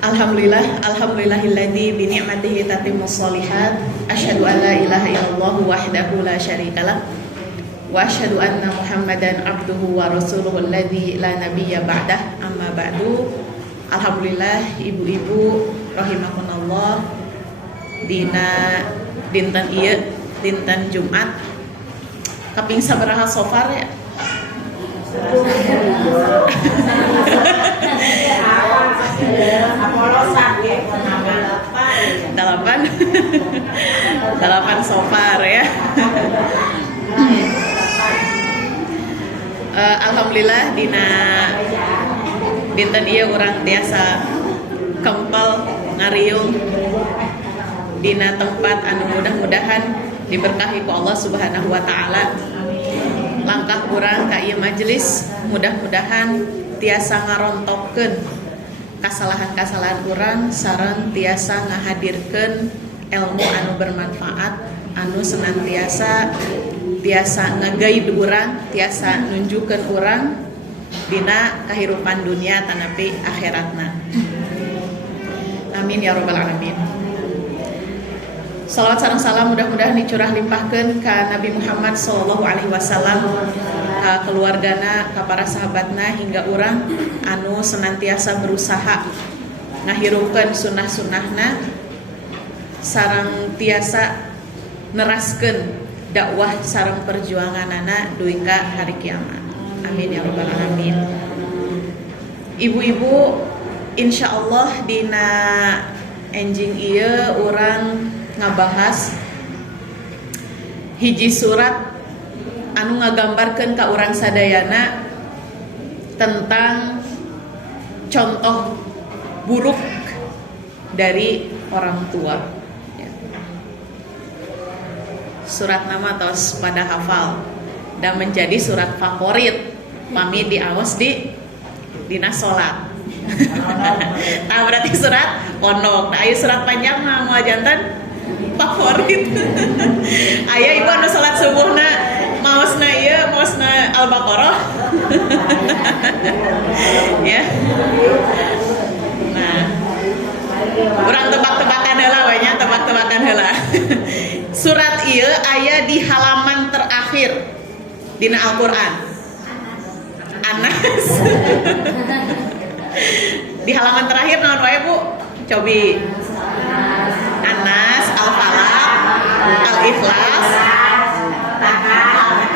Alhamdulillahilladzi bi ni'matihi tatimmus shalihat. Asyhadu an la ilaha illallah wahdahu la syarikalah. Wa asyhadu anna Muhammadan abduhu wa rasuluhu alladzi la nabiyya ba'dah. Amma ba'du. Alhamdulillah ibu-ibu rahimakumullah, dina dinten ieu dinten Jumat kaping sabaraha sofar ya? Delapan sofar ya. Alhamdulillah dina dinten ieu urang tiasa kempel ngariung dina tempat anu mudah-mudahan diberkahi ku Allah Subhanahu wa taala. Langkah urang ka ieu majelis mudah-mudahan tiasa ngarontokkeun kasalahan-kasalahan urang sareng tiasa ngahadirkeun ilmu anu bermanfaat anu senantiasa ngagaid urang, tiasa nunjukkeun urang dina kahirupan dunia tanapi akhiratna. Amin ya rabbal alamin. Salawat sareng salam mudah-mudahan dicurah limpahkeun ka Nabi Muhammad sallallahu alaihi wasallam, ka keluargana, ka para sahabatna hingga urang anu senantiasa berusaha ngahirupkeun sunnah-sunnahna sareng tiasa neraskeun dakwah sareng perjuanganana duwi ka hari kiamat. Amin ya rabbal alamin. Ibu-ibu, insyaallah dina enjing ieu urang ngabahas hiji surat anu ngagambarkeun ka urang sadayana tentang contoh buruk dari orang tua. Surat nama tos pada hafal dan menjadi surat favorit pami diaos dina salat. Nah berarti surat pondok. Nah ieu surat panjang mah moal janten favorit. Aya ibu anu salat subuhna maosna ieu, maosna Al-Baqarah. Ya. Nah, urang tebak-tebakan heula we nya, tebak-tebakan heula. Surat ieu aya di halaman terakhir dina Al-Qur'an. Anas. Di halaman terakhir naon wae Bu? Cobi. Anas, Al-Falaq, Al-Ikhlas,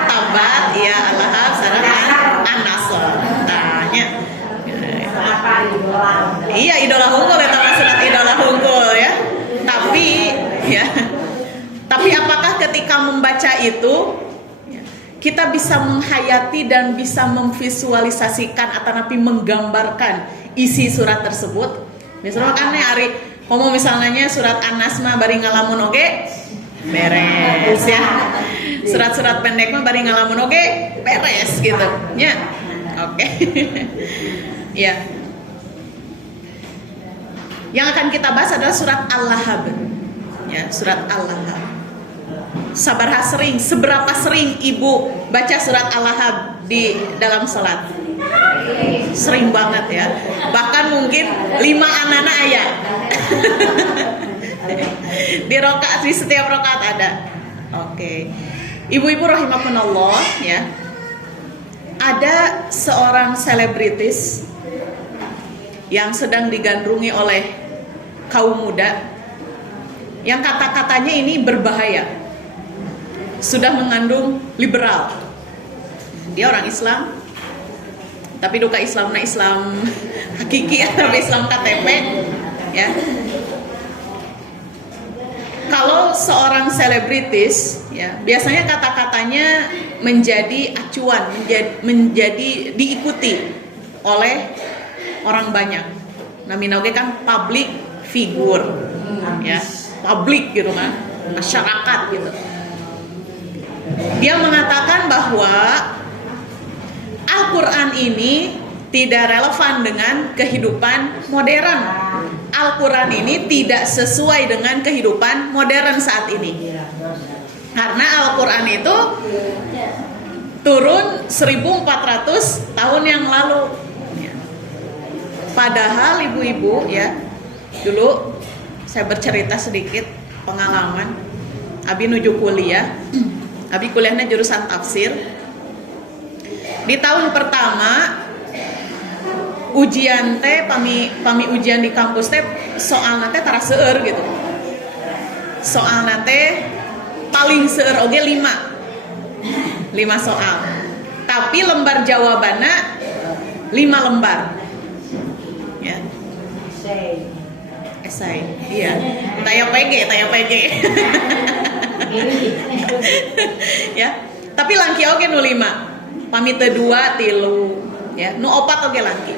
Tabat, ya Al-Lahab, sareng An-Nasr. Tanya. Iya idola hungkul eta mah surat idola hungkul ya. Tapi apakah ketika membaca itu kita bisa menghayati dan bisa memvisualisasikan atau napi menggambarkan isi surat tersebut? Misalnya kan ari komo misalnya surat An-Nas mah bari ngalamun oge beres ya. Surat-surat pendek mah bari ngalamun oge beres gitu. Ya. Oke. Ya. Yang akan kita bahas adalah surat Al-Lahab. Ya, surat Al-Lahab. Seberapa sering ibu baca surat Al-Lahab di dalam salat? Sering banget ya. Bahkan mungkin 5 anana aya. Di setiap rakaat ada. Oke. Ibu-ibu rahimakumullah ya. Ada seorang selebritis yang sedang digandrungi oleh kaum muda yang kata-katanya ini berbahaya. Sudah mengandung liberal. Dia orang Islam, tapi duka Islamna Islam hakiki atau Islam KTP ya. Kalau seorang selebritis ya, biasanya kata-katanya menjadi acuan, menjadi diikuti oleh orang banyak. Namina oge kan public figure ya, publik gitu kan, masyarakat gitu. Dia mengatakan bahwa Al-Quran ini tidak relevan dengan kehidupan modern. Al-Quran ini tidak sesuai dengan kehidupan modern saat ini. Karena Al-Quran itu turun 1400 tahun yang lalu. Padahal ibu-ibu ya, dulu saya bercerita sedikit pengalaman. Abi nuju kuliah. Abi kuliahnya jurusan tafsir. Di tahun pertama ujian teh pami ujian di kampus teh soalna teh tara seueur gitu. Soalna teh paling seueur oge 5 soal. Tapi lembar jawabannya 5 lembar. Ya. Esai. Iya. Taya PG. Ya. Tapi langki oge nu 5. Pami teu 2, 3, ya. Nu 4 oge langki.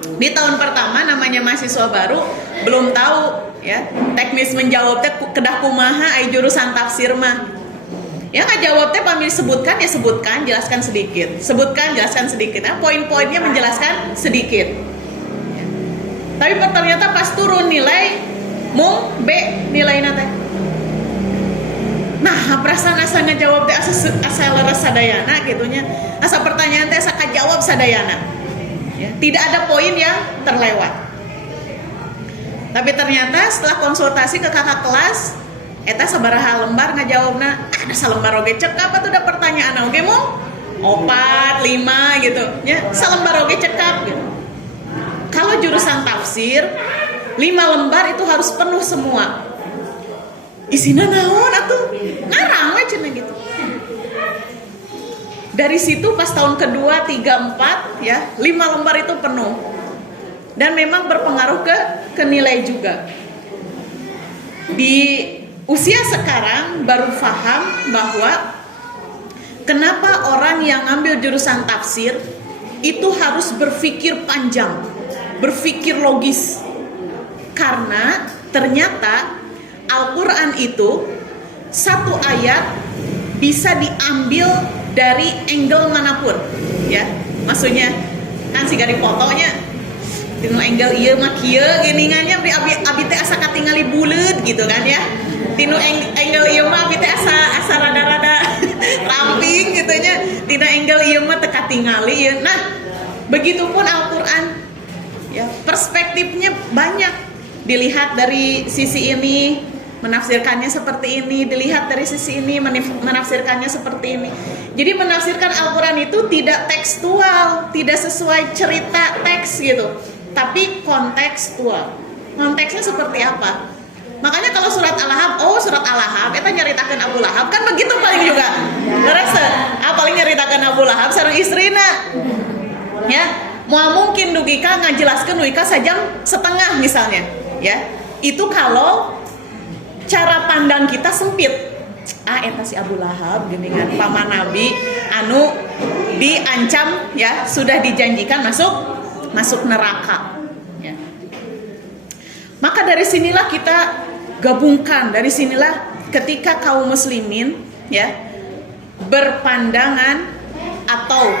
Di tahun pertama namanya mahasiswa baru, belum tahu ya teknis menjawab teh kedah kumaha ai jurusan tafsir mah. Ya ngajawab teh pamil sebutkan ya sebutkan, jelaskan sedikit. Sebutkan, jelaskan sedikit. Nah, poin-poinnya menjelaskan sedikit. Ya. Tapi ternyata pas turun nilai mung B nilainya teh. Nah, perasaan asa ngajawab teh asa leres sadayana gitunya. Asa pertanyaan teh asa kajawab sadayana. Ya, tidak ada poin yang terlewat. Tapi ternyata setelah konsultasi ke kakak kelas, eta sabaraha lembar ngajawabna, ada salembar oge cekap atuh da pertanyaan oge mung 4, 5 gitu. Ya, salembar oge cekap gitu. Kalau jurusan tafsir, 5 lembar itu harus penuh semua. Isina naon atuh? Ngarang we cenah gitu. Dari situ pas tahun kedua, 3, 4 ya, 5 lembar itu penuh. Dan memang berpengaruh ke nilai juga. Di usia sekarang baru paham bahwa kenapa orang yang ngambil jurusan tafsir itu harus berpikir panjang, berpikir logis. Karena ternyata Al-Quran itu satu ayat bisa diambil dari angle manapun, ya. Maksudnya kan si gari fotonya tinu angle ieu mah kieu geuningannya abi teh asa katingali buleut gitu kan ya. Tinu angle ieu mah abi teh asa rada-rada ramping gitu nya. Tina angle ieu mah teu katingali ieu. Nah, begitupun Al-Qur'an. Ya, perspektifnya banyak. Dilihat dari sisi ini, menafsirkannya seperti ini, dilihat dari sisi ini, menafsirkannya seperti ini. Jadi menafsirkan Al-Quran itu tidak tekstual, tidak sesuai cerita teks gitu, tapi kontekstual. Konteksnya seperti apa? Makanya kalau surat Al-Lahab, surat Al-Lahab, kita nyaritakan Abu Lahab, kan begitu paling juga. Ngerasa, paling nyaritakan Abu Lahab sareng istrina. Ya, mau mungkin dugika ngajelaskan dugika sajam setengah misalnya, ya. Itu kalau cara pandang kita sempit. Eta si Abu Lahab geningan paman Nabi anu diancam ya, sudah dijanjikan masuk neraka ya. Maka dari sinilah kita gabungkan, dari sinilah ketika kaum muslimin ya berpandangan atau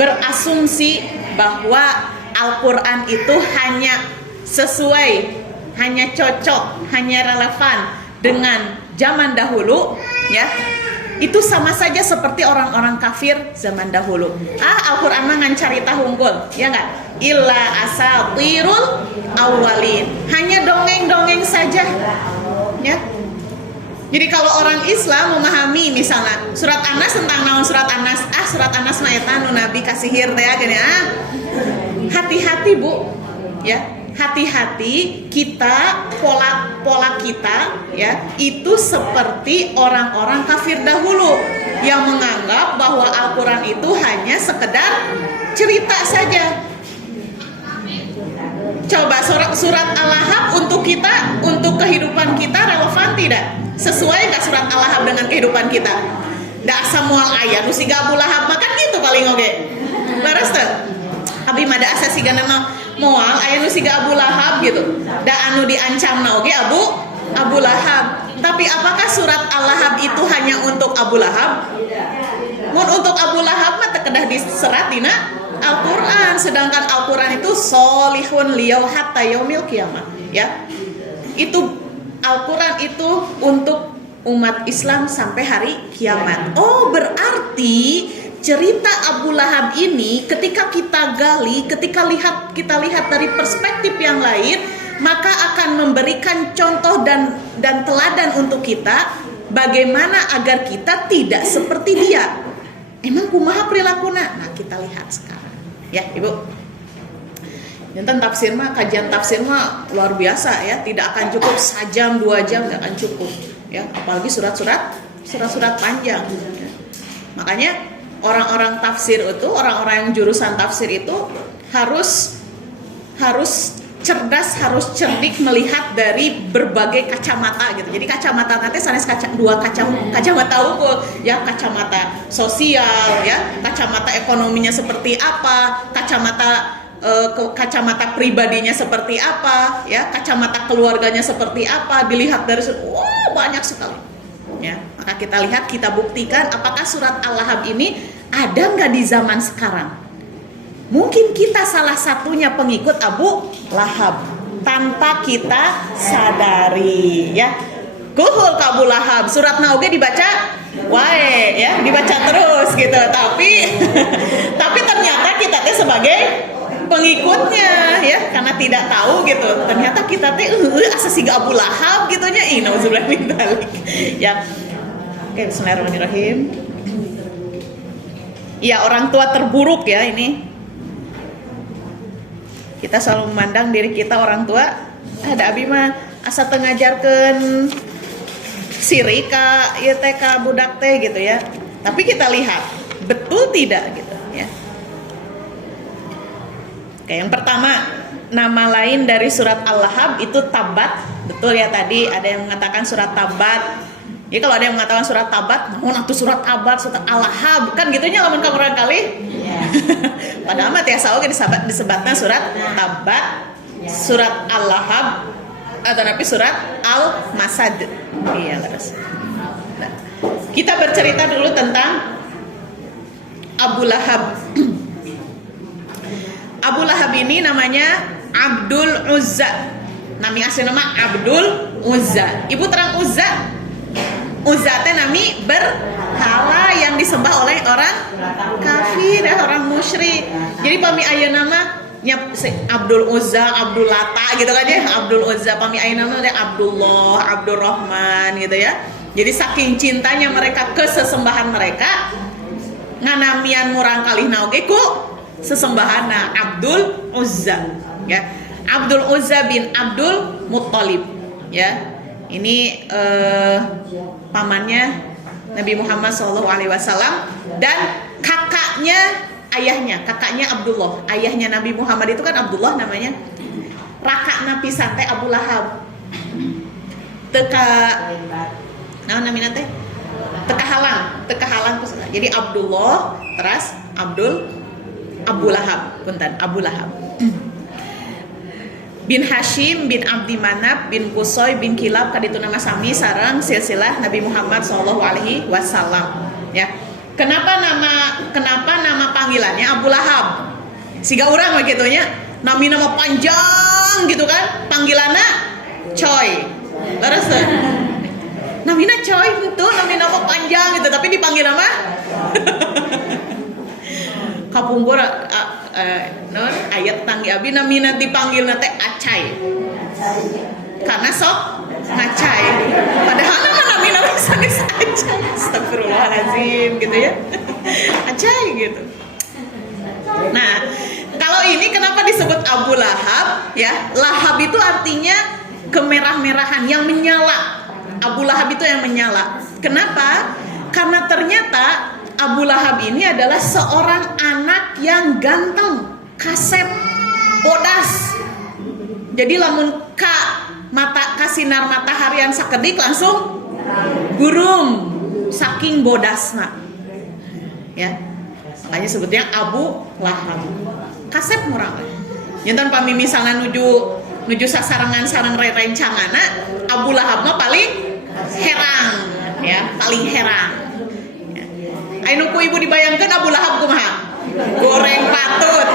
berasumsi bahwa Al-Quran itu hanya sesuai, hanya cocok, hanya relevan dengan zaman dahulu ya, itu sama saja seperti orang-orang kafir zaman dahulu. Al-Quran mah ngan carita hunggul, ya enggak? Illa asatirul awwalin, hanya dongeng-dongeng saja ya. Jadi kalau orang Islam memahami misalnya surat Anas tentang naon surat Anas, surat Anas mah eta nu Nabi kasihir teh gini, hati-hati Bu ya. Hati-hati kita, pola kita ya itu seperti orang-orang kafir dahulu yang menganggap bahwa Al-Quran itu hanya sekedar cerita saja. Coba surat Al-Lahab untuk kita, untuk kehidupan kita relevan tidak? Sesuai nggak surat Al-Lahab dengan kehidupan kita? Da asa moal aya nu siga Abu Lahab makan gitu paling oge. Leres teh? Abi mah da asa siga moal aya nu siga Abu Lahab gitu. Da anu diancamna oge Abu Lahab. Tapi apakah surat Al-Lahab itu hanya untuk Abu Lahab? Mun untuk Abu Lahab mah teu kedah diserat dina Al-Quran, sedangkan Al-Quran itu solihun liyau hatta yaumil kiamah ya. Itu Al-Quran itu untuk umat Islam sampai hari kiamat. Berarti cerita Abu Lahab ini ketika kita gali, ketika kita lihat dari perspektif yang lain, maka akan memberikan contoh dan teladan untuk kita bagaimana agar kita tidak seperti dia. Emang kumaha perilakunya? Nah, kita lihat sekarang. Ya, Ibu. Tentang tafsir mah, kajian tafsir mah luar biasa ya, tidak akan cukup 1 jam 2 jam, tidak akan cukup ya, apalagi surat-surat panjang ya. Makanya orang-orang tafsir itu, orang-orang yang jurusan tafsir itu harus cerdas, harus cerdik melihat dari berbagai kacamata gitu. Jadi kacamata nanti sanes kacamata unggul ya, kacamata sosial ya, kacamata ekonominya seperti apa, kacamata pribadinya seperti apa ya, kacamata keluarganya seperti apa, dilihat dari banyak sekali ya. Maka kita lihat, kita buktikan apakah surat Al-Lahab ini ada nggak di zaman sekarang. Mungkin kita salah satunya pengikut Abu Lahab tanpa kita sadari ya. Kuhul ke Abu Lahab, surat Nauge dibaca wae ya, dibaca terus gitu, tapi ternyata kita teh sebagai pengikutnya ya, karena tidak tahu gitu, ternyata kita teh asa siga Abu Lahab gitunya, nauzubillah min dzalik ya. Oke, bismillahirrahmanirrahim. Ya, orang tua terburuk ya ini. Kita selalu memandang diri kita orang tua, ada abi mah asa teu ngajarkeun sirik ka ieu teh ka budak teh gitu ya. Tapi kita lihat betul tidak gitu ya. Oke, yang pertama, nama lain dari surat Al-Lahab itu Tabat. Betul ya, tadi ada yang mengatakan surat Tabat. Ya, kalau ada yang mengatakan surat Tabat, mohon atuh surat Tabat, surat Al-Lahab, kan gitunya lamun kamuran kali. Yeah. Padahal mah tiasa oge disebatna surat Tabat, surat Al-Lahab, atau nabi surat Al-Masad. Iya, terus. Nah, kita bercerita dulu tentang Abu Lahab. Abu Lahab ini namanya Abdul Uzza. Nami asli nama Abdul Uzza. Ibu terang Uzza. Uzza teh nami berhala yang disembah oleh orang kafir, orang musyrik. Jadi pami ayeuna mah Abdul Uzza, Abdul Lata gitu kan ya. Abdul Uzza, pami ayeuna mah Abdullah, Abdul Rahman gitu ya. Jadi saking cintanya mereka ke sesembahan mereka, nganamian murang kalih naoge ku sesembahana Abdul Uzza ya. Abdul Uzza bin Abdul Muttalib ya. Ini pamannya Nabi Muhammad SAW dan kakaknya Abdullah. Ayahnya Nabi Muhammad itu kan Abdullah namanya. Rakakna pisan teh Abu Lahab. Namina teh teka halang kusana. Jadi Abdullah terus Abu Lahab, punten Abu Lahab. Bin Hashim bin Abdi Manaf bin Kusoy bin Kilab kaditu nama sami sareng silsilah Nabi Muhammad SAW ya. Kenapa nama panggilannya Abu Lahab? Siga urang begitu nya, nami nama panjang gitu kan, panggilanna Coy. Leres teh. Namina Coy itu nami nama panjang gitu, tapi dipanggil nama kapungkur ayat tanggi abi namina dipanggil nate acai karena sok ngacai, padahal namina sanes acai, astagfirullahaladzim gitu ya. Acai gitu. Nah, kalau ini kenapa disebut Abu Lahab ya? Lahab itu artinya kemerah-merahan, yang menyala. Abu Lahab itu yang menyala. Kenapa? Karena ternyata Abu Lahab ini adalah seorang anak yang ganteng, kasep, bodas. Jadi lamun kasinar mataharian sakedik langsung gurung, saking bodasna. Ya. Makanya sebutnya Abu Lahab. Kasep murang. Nyentan pami misalnya nuju sasarangan sareng rerencangana, Abu Lahab mah paling herang, ya, paling herang. Ainu ku ibu dibayangkan Abu Lahab kumaha? Goreng patut.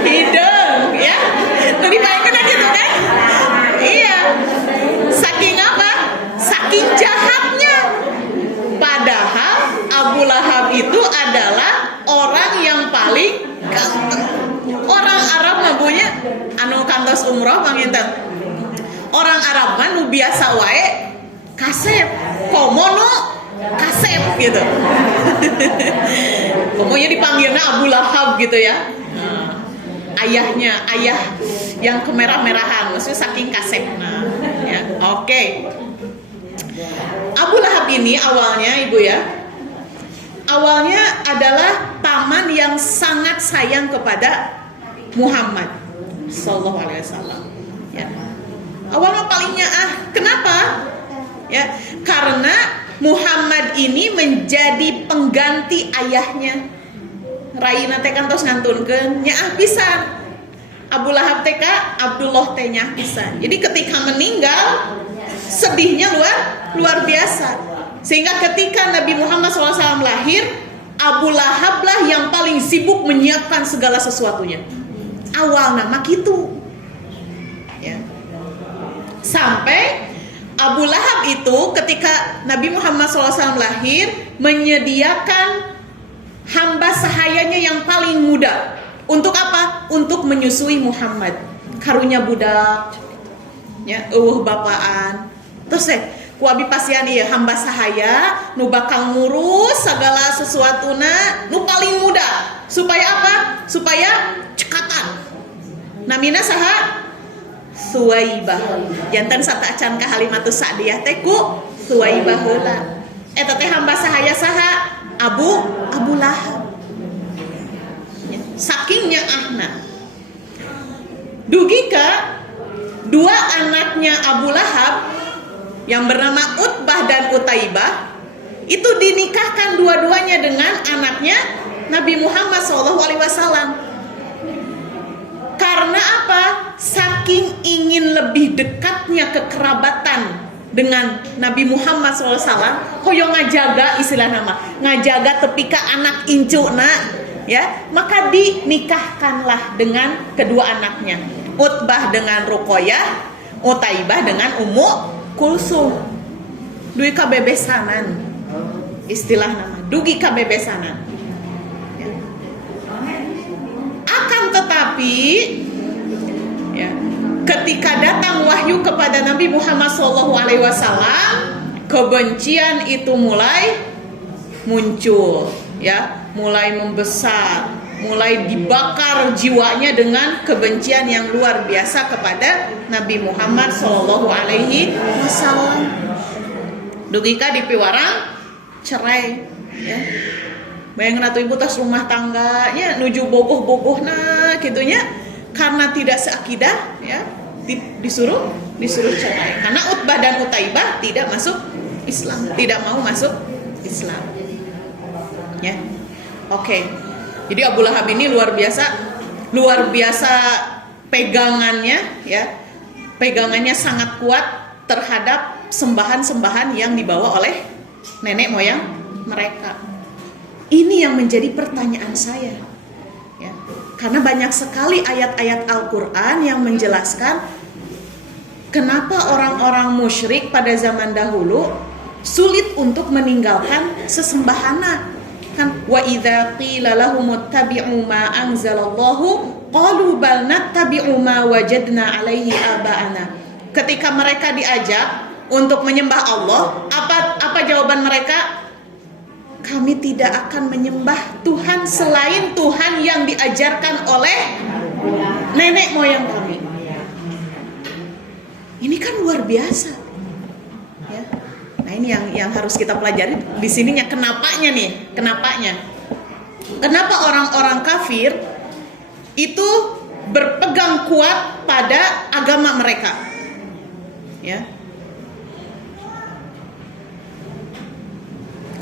Hidung ya. Tuh dibayangkan gitu kan? Iya. Saking apa? Saking jahatnya. Padahal Abu Lahab anu kantos umroh manginten. Orang Arab mah nu biasa wae kasep, komono kasep gitu. Komonya dipanggilnya Abu Lahab gitu ya. Ayah yang kemerah-merahan, maksudnya saking kasep. Nah, ya, oke. Abu Lahab ini awalnya Ibu ya, awalnya adalah paman yang sangat sayang kepada Muhammad Sallallahu Alaihi Wasallam. Ya. Awalnya palingnya kenapa? Ya, karena Muhammad ini menjadi pengganti ayahnya. Raina teh kan tos ngantunkeun nya pisan. Abu Lahab teh ka Abdullah teh nya pisan. Jadi ketika meninggal sedihnya luar biasa. Sehingga ketika Nabi Muhammad SAW lahir, Abu Lahab lah yang paling sibuk menyiapkan segala sesuatunya. Awal nama gitu. Ya. Sampai Abu Lahab itu ketika Nabi Muhammad SAW lahir menyediakan hamba sahayanya yang paling muda. Untuk apa? Untuk menyusui Muhammad. Karunya budak, ya, bapaan. Terus ku abi pasian ieu hamba sahaya nu bakal ngurus segala sesuatuna nu paling muda. Supaya apa? Supaya cekatan. Namina saha? Suwaibah. Janten sataacan ka Halimatus Sa'diyah teh ku Suwaibah heula. Eta teh hamba sahaya saha? Abu Lahab. Sakingnya ahna. Dugika dua anaknya Abu Lahab yang bernama Utbah dan Utaibah itu dinikahkan dua-duanya dengan anaknya Nabi Muhammad SAW. Karena apa? Saking ingin lebih dekatnya kekerabatan dengan Nabi Muhammad SAW, hoyong ngajaga istilah nama, ngajaga tepika anak incuna, ya, maka dinikahkanlah dengan kedua anaknya, Utbah dengan Ruqayyah, Utaibah dengan Ummu Kulsum. Dugi kabebesanan, istilah nama, dugi kabebesanan. Ya. Akan tetapi, ya, ketika datang wahyu kepada Nabi Muhammad SAW, kebencian itu mulai muncul, ya, mulai membesar, mulai dibakar jiwanya dengan kebencian yang luar biasa kepada Nabi Muhammad SAW. Dugika dipiwarang cerai, ya. Bayang ratu ibu tas rumah tangganya nuju bogoh-bogohna gitunya. Karena tidak seakidah, ya, disuruh cerai. Karena Utbah dan Utaibah tidak masuk Islam, tidak mau masuk Islam. Ya, oke. Jadi Abu Lahab ini luar biasa pegangannya, ya, pegangannya sangat kuat terhadap sembahan-sembahan yang dibawa oleh nenek moyang mereka. Ini yang menjadi pertanyaan saya. Ya. Karena banyak sekali ayat-ayat Al-Quran yang menjelaskan kenapa orang-orang musyrik pada zaman dahulu sulit untuk meninggalkan sesembahana. Kan wa idza qila lahum ittabi'u ma anzalallahu qalu bal nattabi'u ma wajadna 'alaihi aba'ana. Ketika mereka diajak untuk menyembah Allah, apa jawaban mereka? Kami tidak akan menyembah Tuhan selain Tuhan yang diajarkan oleh nenek moyang kami. Ini kan luar biasa, ya. Nah ini yang harus kita pelajari di sininya. Kenapanya? Kenapa orang-orang kafir itu berpegang kuat pada agama mereka? Ya.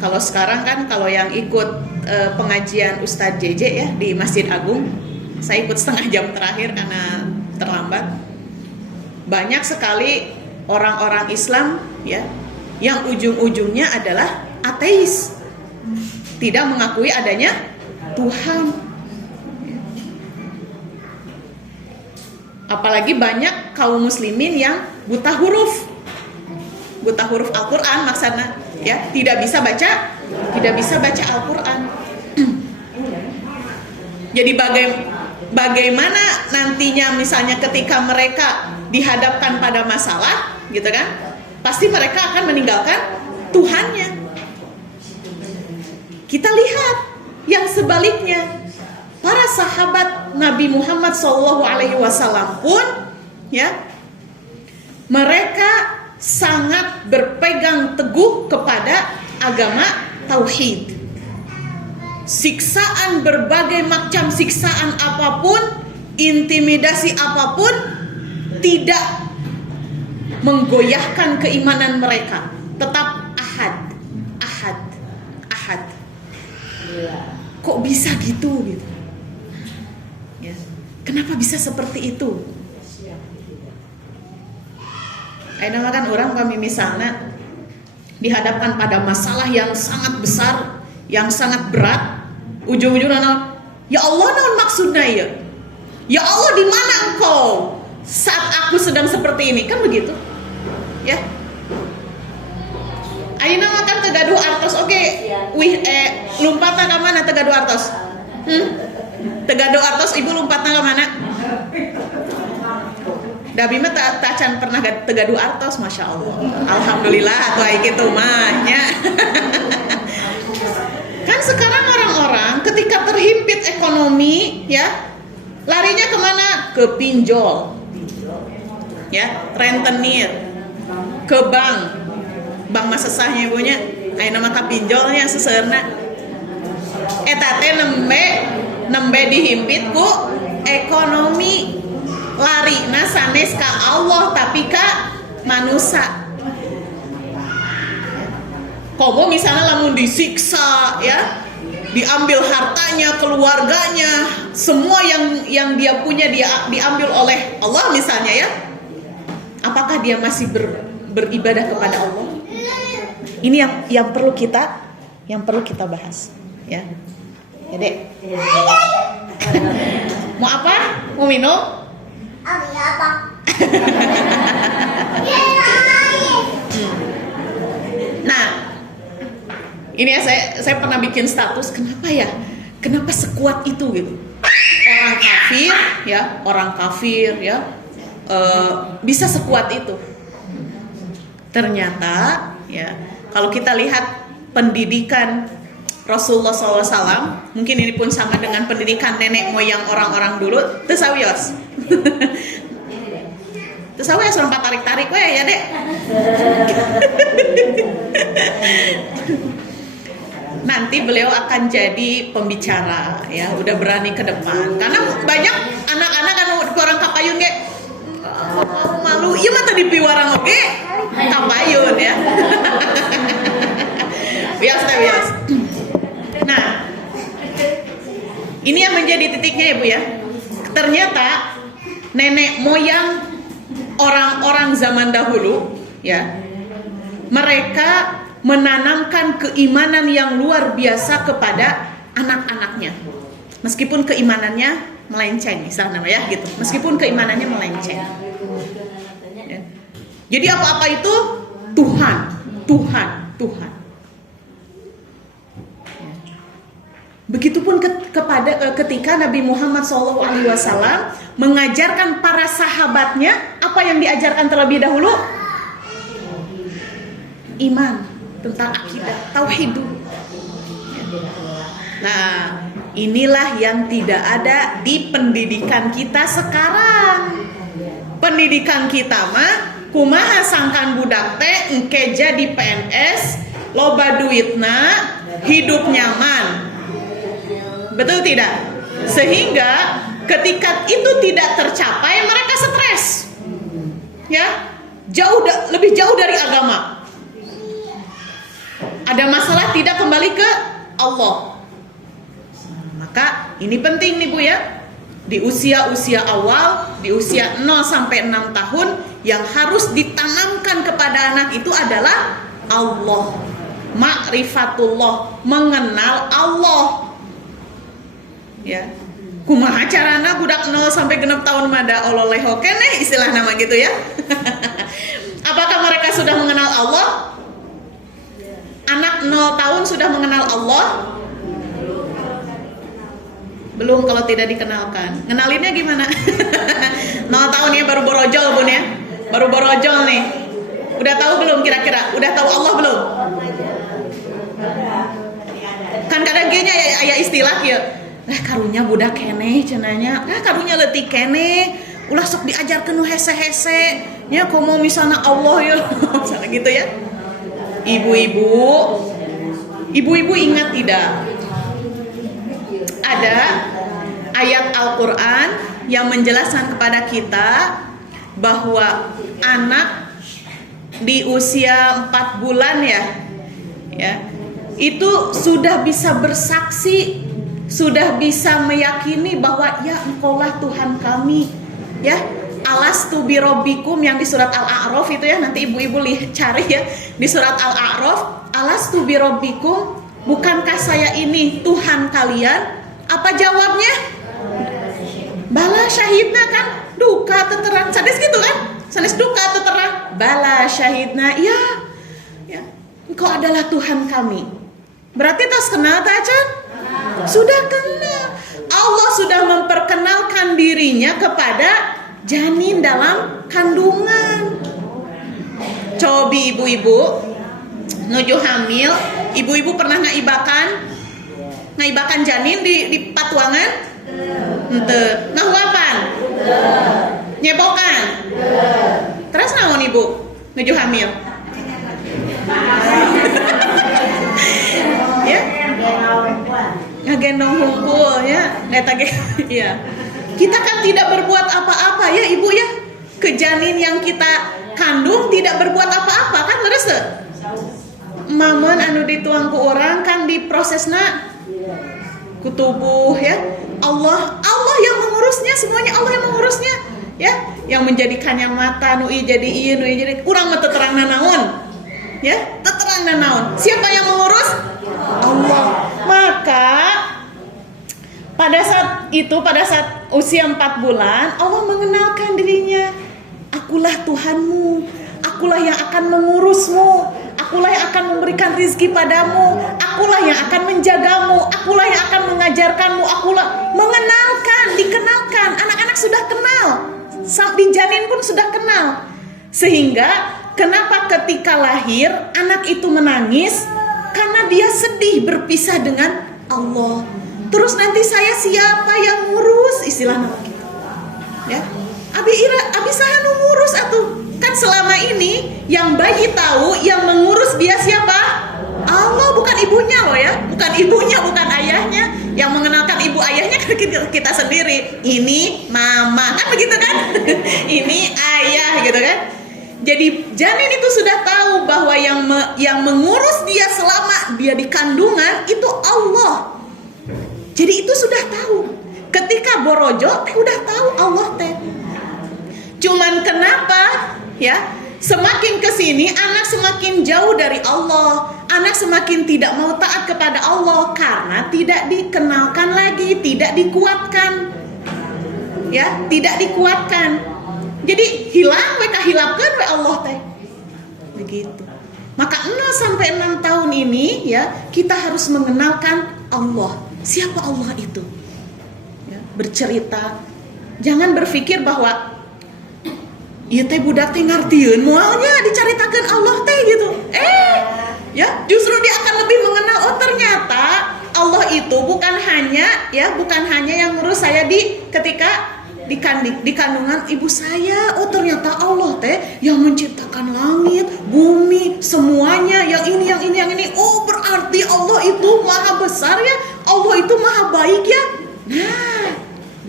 Kalau sekarang kan, kalau yang ikut pengajian Ustadz JJ ya di Masjid Agung, saya ikut setengah jam terakhir karena terlambat. Banyak sekali orang-orang Islam, ya, yang ujung-ujungnya adalah ateis, tidak mengakui adanya Tuhan. Apalagi banyak kaum muslimin yang buta huruf Al-Quran maksudnya, ya, tidak bisa baca Al-Quran. Jadi bagaimana nantinya misalnya ketika mereka dihadapkan pada masalah, gitu kan? Pasti mereka akan meninggalkan Tuhannya. Kita lihat yang sebaliknya, para sahabat Nabi Muhammad SAW pun, ya, mereka sangat berpegang teguh kepada agama tauhid. Siksaan, berbagai macam siksaan apapun, intimidasi apapun, tidak menggoyahkan keimanan mereka. Tetap ahad, ahad, ahad. Kok bisa gitu? Ya. Kenapa bisa seperti itu? Aina kan orang kami misalnya dihadapkan pada masalah yang sangat besar, yang sangat berat, ujung-ujungnya, ya Allah, naon maksudnya ya? Ya Allah, di mana engkau saat aku sedang seperti ini? Kan begitu, ya? Aina makan tegaduh artos, oke? Lompatnya ke mana tegaduh artos? Tegaduh artos, ibu lompatnya ke mana? Dabi mah tacan pernah tegaduh artos, masya Allah. Alhamdulillah, atau kayak gitu mahnya. Kan sekarang orang-orang ketika terhimpit ekonomi, ya, larinya kemana? Ke pinjol, ya, rentenir, ke bank masa sahnya ibunya. Ayo nama ka pinjolnya seserna. Etate nembe dihimpit ku ekonomi. Lari sanes ka Allah tapi ka manusia. Kobo misalnya lamun disiksa, ya, diambil hartanya, keluarganya, semua yang dia punya diambil oleh Allah misalnya, ya. Apakah dia masih beribadah kepada Allah? Ini yang perlu kita bahas, ya. Ya, Dek. Mau apa? Mau minum? Nah, ini ya, saya pernah bikin status, kenapa sekuat itu gitu. Orang kafir ya bisa sekuat itu. Ternyata, ya, kalau kita lihat pendidikan Rasulullah SAW, mungkin ini pun sama dengan pendidikan nenek moyang orang-orang dulu. Tesawios, tesawios orang tarik-tarik, ya Dek. Nanti beliau akan jadi pembicara, ya, udah berani ke depan. Karena banyak anak-anak kan orang kapayun kayak malu, iya mah tadi piwarang oke, kapayun ya. Bias. Nah, ini yang menjadi titiknya ya Bu ya. Ternyata nenek moyang orang-orang zaman dahulu, ya, mereka menanamkan keimanan yang luar biasa kepada anak-anaknya. Meskipun keimanannya melenceng, misalnya ya gitu. Meskipun keimanannya melenceng. Ya. Jadi apa-apa itu Tuhan. Begitupun ketika Nabi Muhammad SAW mengajarkan para sahabatnya, apa yang diajarkan terlebih dahulu? Iman, tentang akidah, tauhid. Nah, inilah yang tidak ada di pendidikan kita sekarang. Pendidikan kita mah kumaha sangkan budak teh engke jadi PNS, loba duitna, hidup nyaman. Betul tidak? Sehingga ketika itu tidak tercapai, mereka stres. Ya, lebih jauh dari agama. Ada masalah tidak kembali ke Allah. Maka ini penting nih Bu ya. Di usia-usia awal, di usia 0 sampai 6 tahun, yang harus ditanamkan kepada anak itu adalah Allah. Ma'rifatullah, mengenal Allah. Ya, kumaha carana budak 0 sampai genep tahun mada ololeho keneh istilah nama gitu ya. Apakah mereka sudah mengenal Allah? Anak 0 tahun sudah mengenal Allah? Belum kalau tidak dikenalkan. Ngenalinnya gimana? 0 tahun ya, baru borojol bun ya. Baru borojol nih. Udah tahu belum kira-kira? Udah tahu Allah belum? Kan kadang gini ya, aya istilah ya. Karunya budak kene cenanya. Karunya leutik kene. Ulah sok diajarkeun nu hese-hese. Ya komo misalnya Allah ya. Misalnya gitu ya. Ibu-ibu ingat tidak? Ada ayat Al-Quran yang menjelaskan kepada kita bahwa anak di usia 4 bulan ya, itu sudah bisa bersaksi, sudah bisa meyakini bahwa ya Engkaulah Tuhan kami, ya. Alastu birabbikum yang di surat Al-A'raf itu ya, nanti ibu-ibu cari ya di surat Al-A'raf. Alastu birabbikum, bukankah saya ini Tuhan kalian? Apa jawabnya? Bala syahidna kan, duka teterang, sadis gitu kan? Sadis duka teterang, bala syahidna, ya, Engkau adalah Tuhan kami. Berarti tas kenal tak Can? Sudah kenal. Allah sudah memperkenalkan dirinya kepada janin dalam kandungan. Cobi ibu-ibu nuju hamil, ibu-ibu pernah ngaibakan janin di patuangan? Henteu. Ngahuapan? Nyebokan? Terus naon ibu nuju hamil? Ya? Ngagendong hungkul ya, ya. Kita kan tidak berbuat apa-apa ya ibu ya. Ke janin yang kita kandung tidak berbuat apa-apa kan leres teu? Mamun anu dituang ku orang kan diprosesna ku tubuh ya. Allah yang mengurusnya, semuanya Allah yang mengurusnya ya. Yang menjadikannya mata nu ieu jadi ieu nu ieu jadi urang mah teu terangna naon. Ya, teu terangna naon. Siapa yang mengurus? Allah. Maka pada saat usia 4 bulan Allah mengenalkan dirinya. Akulah Tuhanmu, akulah yang akan mengurusmu, akulah yang akan memberikan rizki padamu, akulah yang akan menjagamu, akulah yang akan mengajarkanmu, akulah mengenalkan, dikenalkan. Anak-anak sudah kenal, di janin pun sudah kenal. Sehingga kenapa ketika lahir anak itu menangis? Karena dia sedih berpisah dengan Allah. Terus nanti saya siapa yang ngurus istilahnya gitu. Ya. Abi saha nu ngurus atuh? Kan selama ini yang bayi tahu yang mengurus dia siapa? Allah, bukan ibunya loh ya. Bukan ibunya, bukan ayahnya. Yang mengenalkan ibu ayahnya kan kita sendiri. Ini mama, kan begitu kan? Ini ayah gitu kan? Jadi janin itu sudah tahu bahwa yang mengurus dia selama dia di kandungan itu Allah. Jadi itu sudah tahu. Ketika borojo teh udah tahu Allah teh. Cuman kenapa ya? Semakin kesini anak semakin jauh dari Allah. Anak semakin tidak mau taat kepada Allah karena tidak dikenalkan lagi, tidak dikuatkan. Ya, tidak dikuatkan. Jadi hilang we kahilapkeun we Allah teh. Begitu. Maka 0 sampai 6 tahun ini ya, kita harus mengenalkan Allah. Siapa Allah itu? Ya, bercerita. Jangan berpikir bahwa ieu teh budak teh ngartieun moalnya dicaritakeun Allah teh gitu. Ya, justru dia akan lebih mengenal ternyata Allah itu bukan hanya yang ngurus saya ketika di kandungan ibu saya. Ternyata Allah teh yang menciptakan langit, bumi, semuanya, yang ini. Berarti Allah itu maha besar ya. Allah itu maha baik ya. Nah,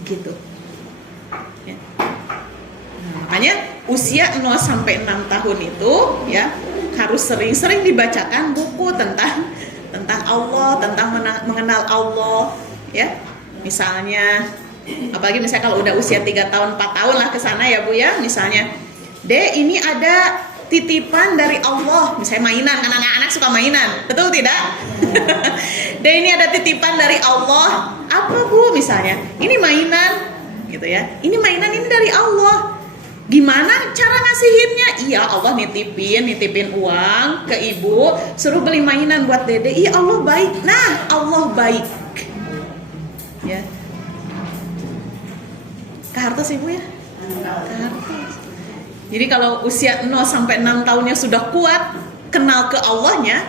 begitu. Ya. Makanya usia 0 sampai 6 tahun itu ya harus sering-sering dibacakan buku tentang Allah, tentang mengenal Allah ya. Misalnya apalagi misalnya kalau udah usia 3 tahun 4 tahun lah ke sana ya Bu ya, misalnya Dek ini ada titipan dari Allah, misalnya mainan, kan anak-anak suka mainan, betul tidak? Dek ini ada titipan dari Allah, apa Bu misalnya, ini mainan gitu ya, ini mainan ini dari Allah, gimana cara ngasihinnya? Iya Allah nitipin uang ke ibu, suruh beli mainan buat Dede. Iya Allah baik, nah Allah baik ya. Kahartos ibu ya? Kahartos. Jadi kalau usia 0 sampai 6 tahunnya sudah kuat kenal ke Allahnya,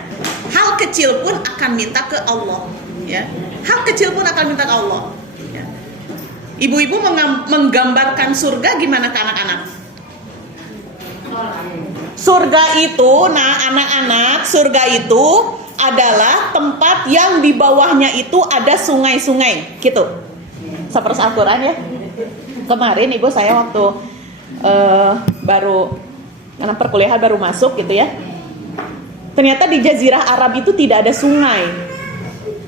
hal kecil pun akan minta ke Allah, ya. Hal kecil pun akan minta ke Allah. Ya. Ibu-ibu menggambarkan surga gimana ke anak-anak? Surga itu, nah anak-anak, surga itu adalah tempat yang di bawahnya itu ada sungai-sungai, gitu. Seperti Al-Quran ya. Kemarin ibu saya waktu baru karena perkuliahan baru masuk gitu ya. Ternyata di Jazirah Arab itu tidak ada sungai.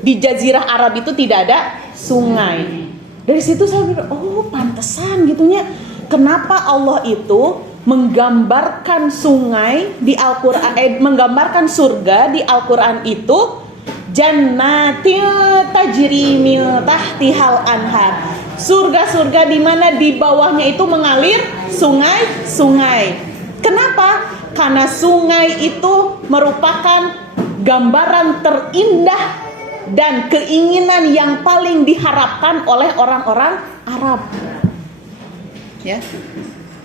Di Jazirah Arab itu tidak ada sungai. Dari situ saya bilang, oh pantesan gitunya. Kenapa Allah itu menggambarkan sungai di Al-Quran, menggambarkan surga di Al-Quran itu jannatil tajri min tahtihal anhar. Surga-surga di mana di bawahnya itu mengalir sungai-sungai. Kenapa? Karena sungai itu merupakan gambaran terindah dan keinginan yang paling diharapkan oleh orang-orang Arab. Ya.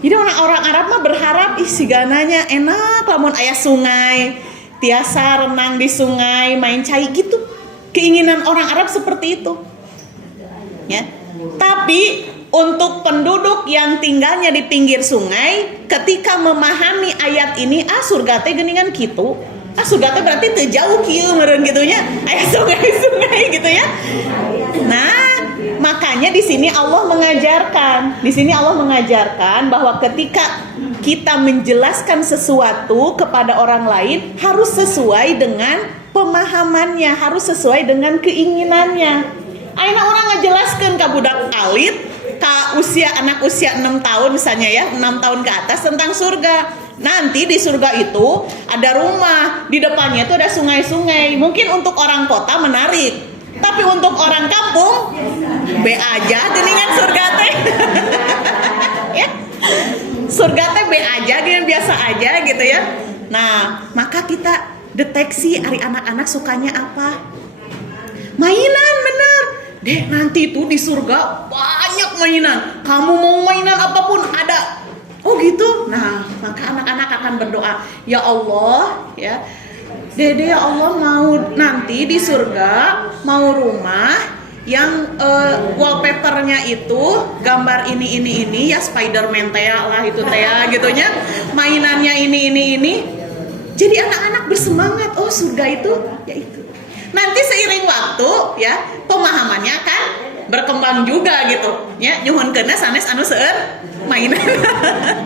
Jadi orang-orang Arab mah berharap sigananya enak lamun aya sungai, tiasa renang di sungai, main cai gitu. Keinginan orang Arab seperti itu. Ya. Tapi untuk penduduk yang tinggalnya di pinggir sungai, ketika memahami ayat ini, surga teh geuningan kitu. Surga teh berarti teu jauh kieu meureun gitunya. Aya sungai-sungai gitu ya. Nah, makanya di sini Allah mengajarkan bahwa ketika kita menjelaskan sesuatu kepada orang lain harus sesuai dengan pemahamannya, harus sesuai dengan keinginannya. Ayeuna orang ngajelaskeun ka budak alit, ka anak usia 6 tahun misalnya ya, 6 tahun ke atas tentang surga. Nanti di surga itu ada rumah, di depannya itu ada sungai-sungai. Mungkin untuk orang kota menarik, tapi untuk orang kampung be aja geuningan surga teh. Ya. Surga teh be aja geuningan biasa aja gitu ya. Nah, maka kita deteksi ari anak-anak sukanya apa? Mainan, bener. Dek, nanti tuh di surga banyak mainan. Kamu mau mainan apapun ada. Oh gitu. Nah, maka anak-anak akan berdoa, ya Allah, ya Dede, ya Allah, mau nanti di surga mau rumah yang wallpapernya itu gambar ini ya, Spiderman teh lah itu teh gitunya. Mainannya ini. Jadi anak-anak bersemangat. Oh, surga itu ya itu. Nanti seiring waktu ya pemahamannya akan berkembang juga gitu ya, nyuhunkeunna sanes anu seueur mainan.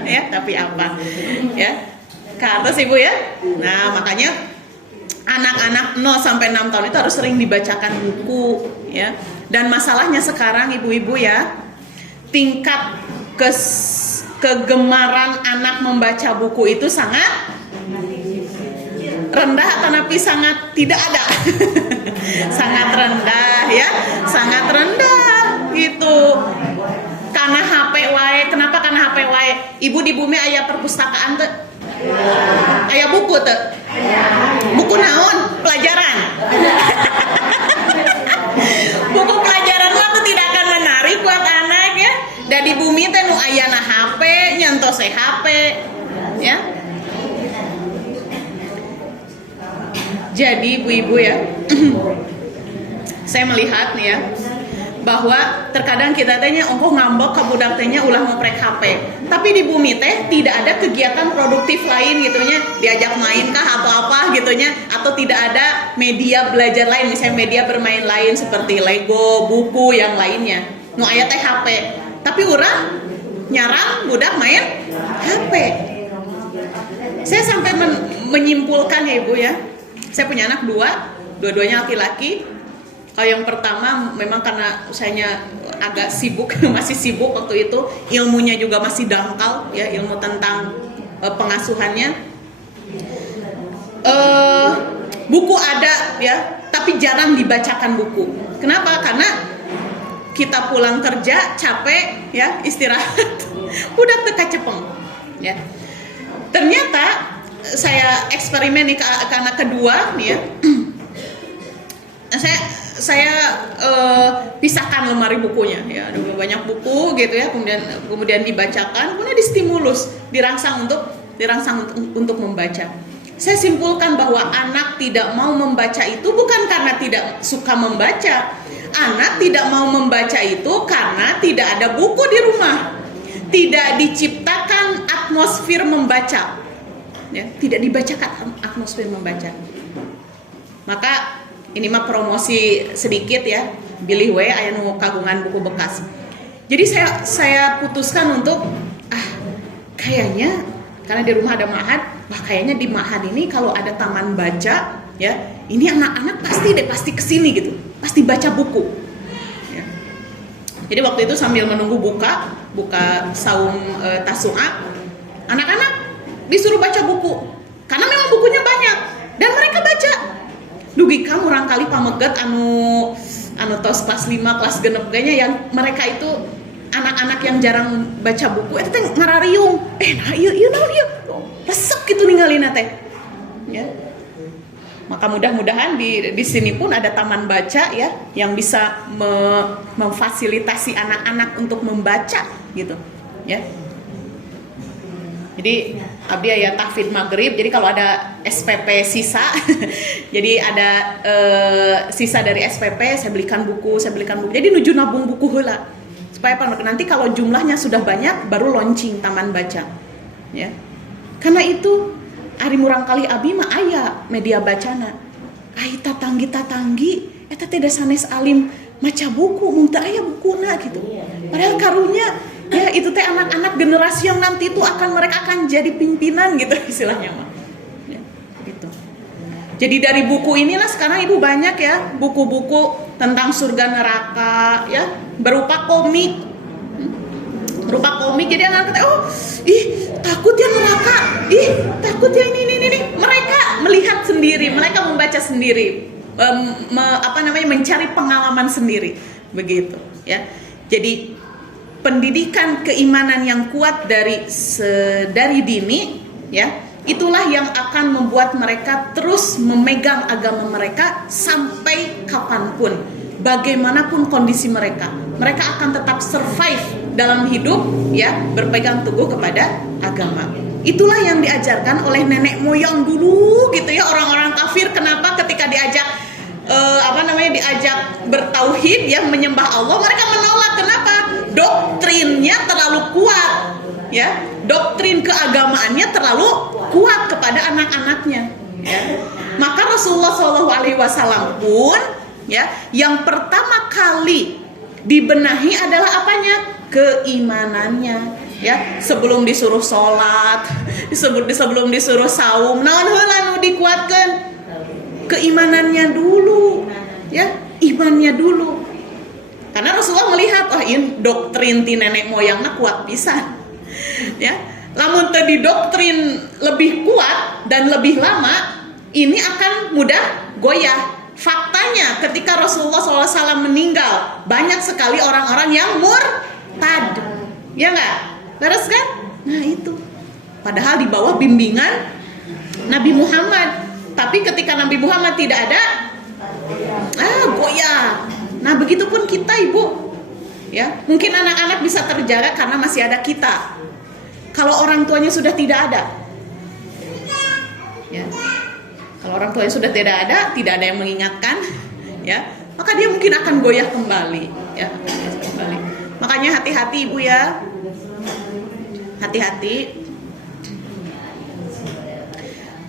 Ya, tapi apa ya ke atas ibu ya. Nah, makanya anak-anak 0 sampai 6 tahun itu harus sering dibacakan buku ya. Dan masalahnya sekarang ibu-ibu ya, tingkat kegemaran anak membaca buku itu sangat rendah, tetapi sangat tidak ada. Sangat rendah ya, sangat rendah gitu. Karena HP wae. Kenapa karena HP wae? Ibu di bumi aya perpustakaan teh? Aya buku teh? Buku naon? Pelajaran. Buku pelajaran waktu tidak akan menarik buat anak ya. Dan di bumi teh nu ayana HP, nyantos HP ya. Jadi ibu-ibu ya, saya melihat nih ya, bahwa terkadang kita tehnya ongkoh ngambek ke budak tehnya ulah ngoprek HP. Tapi di bumi teh tidak ada kegiatan produktif lain gitunya, diajak main kah atau apa gitunya, atau tidak ada media belajar lain, misalnya media bermain lain seperti Lego, buku yang lainnya. Nu aya teh HP. Tapi urang nyarang budak main HP. Saya sampai menyimpulkan ya ibu ya. Saya punya anak dua-duanya laki-laki. Kalau yang pertama memang karena usahanya agak sibuk, masih sibuk waktu itu, ilmunya juga masih dangkal ya, ilmu tentang pengasuhannya. Buku ada ya, tapi jarang dibacakan buku. Kenapa? Karena kita pulang kerja capek ya, istirahat, udah teka cepeng ya. Ternyata saya eksperimen nih ke anak kedua nih ya. saya pisahkan lemari bukunya, ya ada banyak buku gitu ya, kemudian dibacakan, kemudian distimulus, dirangsang untuk membaca. Saya simpulkan bahwa anak tidak mau membaca itu bukan karena tidak suka membaca. Anak tidak mau membaca itu karena tidak ada buku di rumah. Tidak diciptakan atmosfer membaca. Ya, tidak dibacakan atmosfer membaca. Maka ini mah promosi sedikit ya. Bilih we aya nu kagungan buku bekas. Jadi saya putuskan untuk kayaknya karena di rumah ada ma'had, kayaknya di ma'had ini kalau ada taman baca, ya, ini anak-anak pasti kesini gitu, pasti baca buku. Ya. Jadi waktu itu sambil menunggu buka saum tasu'a, anak-anak disuruh baca buku, karena memang bukunya banyak dan mereka baca. Dugi kamu rangkali pameget anu tos kelas 5, kelas genep kayaknya yang mereka itu anak-anak yang jarang baca buku itu teh ngarariung, nah ieu resep gitu ninggalin teh. Ya. Maka mudah-mudahan di sini pun ada taman baca ya yang bisa memfasilitasi anak-anak untuk membaca gitu, ya. Jadi abdi aya tahfidz maghrib, jadi kalau ada SPP sisa jadi ada sisa dari SPP saya belikan buku. Jadi nuju nabung buku heula. Supaya nanti kalau jumlahnya sudah banyak baru launching taman baca, ya. Karena itu ari murang kali abi mah aya media bacana, ai tatanggi eta teh da sanes alim maca buku mun teu aya bukuna gitu. Padahal karunya ya itu teh anak-anak generasi yang nanti itu mereka akan jadi pimpinan gitu istilahnya mah, ya, gitu. Jadi dari buku inilah sekarang ibu banyak ya buku-buku tentang surga neraka ya berupa komik. Jadi anak-anak takut ya neraka, takut ya ini. Mereka melihat sendiri, mereka membaca sendiri, mencari pengalaman sendiri, begitu ya. Jadi pendidikan keimanan yang kuat dari dini ya, itulah yang akan membuat mereka terus memegang agama mereka sampai kapanpun, bagaimanapun kondisi mereka akan tetap survive dalam hidup ya, berpegang teguh kepada agama. Itulah yang diajarkan oleh nenek moyang dulu gitu ya, orang-orang kafir. Kenapa ketika diajak diajak bertauhid ya, menyembah Allah, mereka menolak. Kenapa? Doktrinnya terlalu kuat ya, doktrin keagamaannya terlalu kuat kepada anak-anaknya ya. Maka Rasulullah SAW pun ya, yang pertama kali dibenahi adalah apanya? Keimanannya ya. Sebelum disuruh sholat, sebelum disuruh saum, naon heula nu dikuatkeun? Keimanannya dulu ya, imannya dulu. Karena Rasulullah melihat, ini doktrin ti nenek moyangna kuat pisan. Ya, lamun teu didoktrin lebih kuat dan lebih lama, ini akan mudah goyah. Faktanya ketika Rasulullah SAW meninggal, banyak sekali orang-orang yang murtad. Ya enggak? Beres kan? Nah itu. Padahal di bawah bimbingan Nabi Muhammad. Tapi ketika Nabi Muhammad tidak ada, goyah. Nah begitupun kita ibu, ya mungkin anak-anak bisa terjaga karena masih ada kita. Kalau orang tuanya sudah tidak ada, ya, kalau orang tuanya sudah tidak ada yang mengingatkan, ya, maka dia mungkin akan goyah kembali, ya, kembali. Makanya hati-hati ibu ya, hati-hati.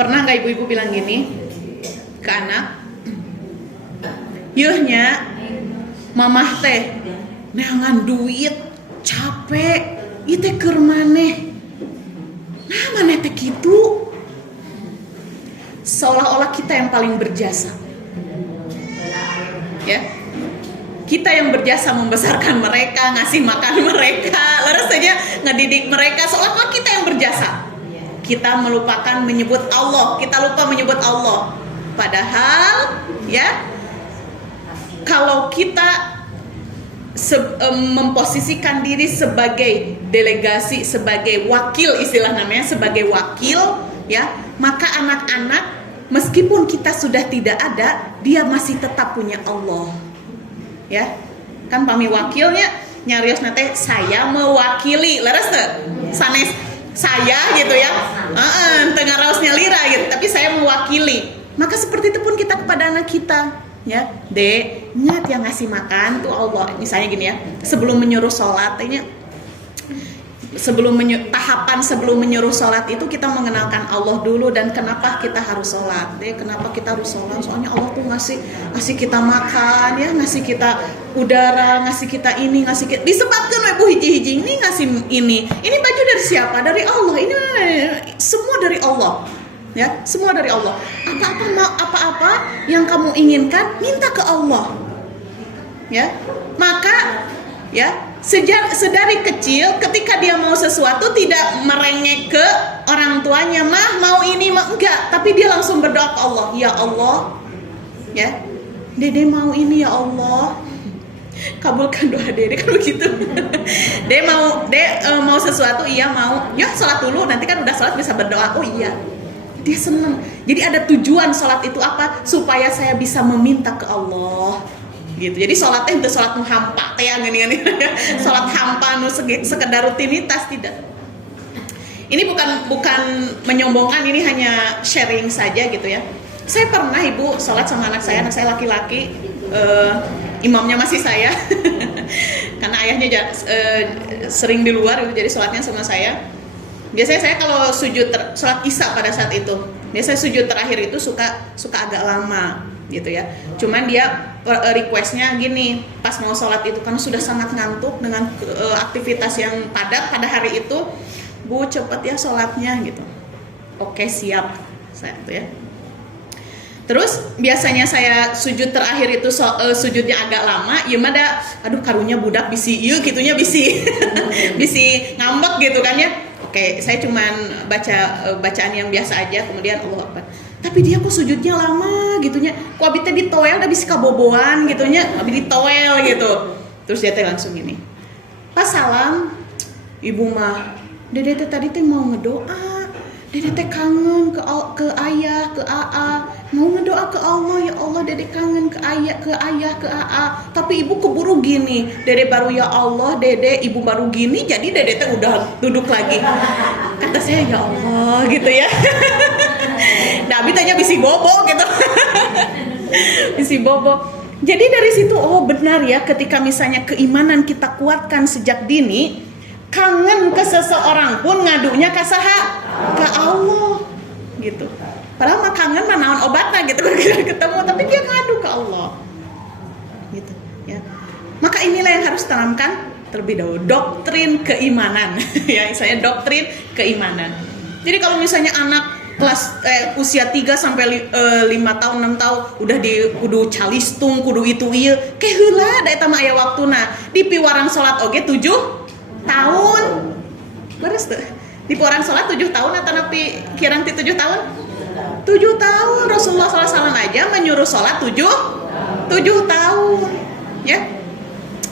Pernah nggak ibu-ibu bilang gini ke anak? Yuhnya, mamah teh neangan duit, capek, itu keur maneh. Nah, maneh teh kitu. Seolah-olah kita yang paling berjasa. Ya. Kita yang berjasa membesarkan mereka, ngasih makan mereka, lalu saja ngedidik mereka, seolah-olah kita yang berjasa. Kita melupakan menyebut Allah, kita lupa menyebut Allah. Padahal ya, kalau kita memposisikan diri sebagai delegasi, sebagai wakil, istilah namanya sebagai wakil, ya, maka anak-anak meskipun kita sudah tidak ada, dia masih tetap punya Allah. ya. Kan pami wakilnya nyarios nate saya mewakili, leres teu? Sanes saya gitu ya. Tengah raosnya lira gitu, tapi saya mewakili. Maka seperti itu pun kita kepada anak kita, ya. Dek, ingat yang ngasih makan tuh Allah. Misalnya gini ya, sebelum menyuruh sholat, tahapan sebelum menyuruh sholat itu kita mengenalkan Allah dulu. Dan kenapa kita harus sholat, deh? Kenapa kita harus sholat? Soalnya Allah tuh ngasih kita makan, ya, ngasih kita udara, ngasih kita ini, ngasih kita, disebabkan ibu hiji-hiji ini ngasih ini baju dari siapa? Dari Allah. Ini semua dari Allah, ya, semua dari Allah. Apa-apa yang kamu inginkan, minta ke Allah, ya. Maka, ya, sedari kecil ketika dia mau sesuatu tidak merengek ke orang tuanya, mah mau ini mah enggak, tapi dia langsung berdoa ke Allah, ya Allah, ya, Dede mau ini ya Allah, kabulkan doa Dede, kan begitu. Dede mau sesuatu, iya mau, ya sholat dulu, nanti kan udah sholat bisa berdoa, oh iya, dia seneng. Jadi ada tujuan sholat itu apa? Supaya saya bisa meminta ke Allah. Gitu. Jadi sholatnya itu sholat nu hampa teh gini sholat hampa nu sekedar rutinitas, tidak. Ini bukan menyombongkan, ini hanya sharing saja gitu ya. Saya pernah ibu sholat sama anak saya laki-laki, imamnya masih saya karena ayahnya sering di luar gitu, jadi sholatnya sama saya. Biasanya saya kalau sholat isya pada saat itu, biasanya sujud terakhir itu suka agak lama gitu ya. Cuman dia requestnya gini, pas mau sholat itu kan sudah sangat ngantuk dengan aktivitas yang padat pada hari itu, Bu cepet ya sholatnya gitu. Oke siap, saya tuh ya. Terus biasanya saya sujud terakhir itu sujudnya agak lama, ya mada, aduh karunya budak bisi ieu gitunya bisi bisi ngambek gitu kan ya. Oke, saya cuman baca bacaan yang biasa aja, kemudian Allah Akbar. Tapi dia kok sujudnya lama gitunya, kok abis di toel udah bisa kaboboan gitunya, abis di toel gitu. Terus dia teh langsung gini, pas salam, ibu mah, Dede teh tadi teh mau ngedoa, Dede teh kangen ke ayah, ke aa, mau ngedoa ke Allah, ya Allah Dede kangen ke ayah, ke aa. Tapi ibu keburu gini, Dede baru ya Allah, Dede ibu baru gini, jadi Dede teh udah duduk lagi. Kata saya ya Allah gitu ya. Nabi tanya bisi bobo gitu. Bisi bobo. Jadi dari situ oh benar ya, ketika misalnya keimanan kita kuatkan sejak dini, kangen ke seseorang pun ngadunya ke saha? Ke Allah gitu. Padahal mah kangen mah naon obatna gitu ketemu, tapi dia ngadu ke Allah. Gitu ya. Maka inilah yang harus tanamkan terlebih dahulu, doktrin keimanan. Ya, saya doktrin keimanan. Jadi kalau misalnya anak kelas usia 3 sampai 5 tahun 6 tahun udah kudu calistung, kudu itu ieu, ke heula da eta mah aya waktuna. Di piwarang salat oge 7 tahun. Beres teh. Di piwarang salat 7 tahun atau napi kirang ti 7 tahun? 7 tahun Rasulullah SAW aja menyuruh salat 7 tahun. Ya.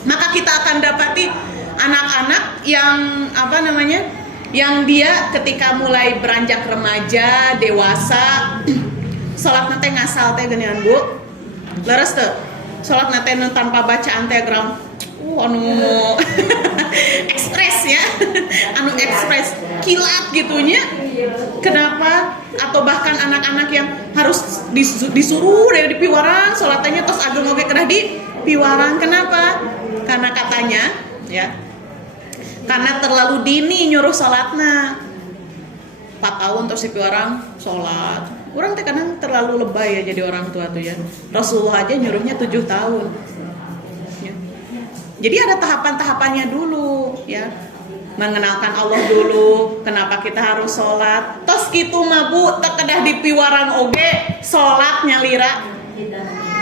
Maka kita akan dapati anak-anak yang yang dia ketika mulai beranjak remaja, dewasa, sholat nate ngasal teh geuningan Bu. Leres teu? Sholat nate tanpa bacaan teh ground. Anu ekspres ya. Anu ekspres kilat gitunya. Kenapa? Atau bahkan anak-anak yang harus disuruh dari piwarang sholatnya tos ageng oge kedah di piwarang. Kenapa? Karena katanya ya, karena terlalu dini nyuruh sholatna 4 tahun terus si orang sholat. Orang teh kadang terlalu lebay ya jadi orang tua tuh ya. Rasulullah aja nyuruhnya 7 tahun ya. Jadi ada tahapan-tahapannya dulu ya. Mengenalkan Allah dulu, kenapa kita harus sholat. Tos kitu mah Bu, tekedah di piwarang oge sholat nyalira,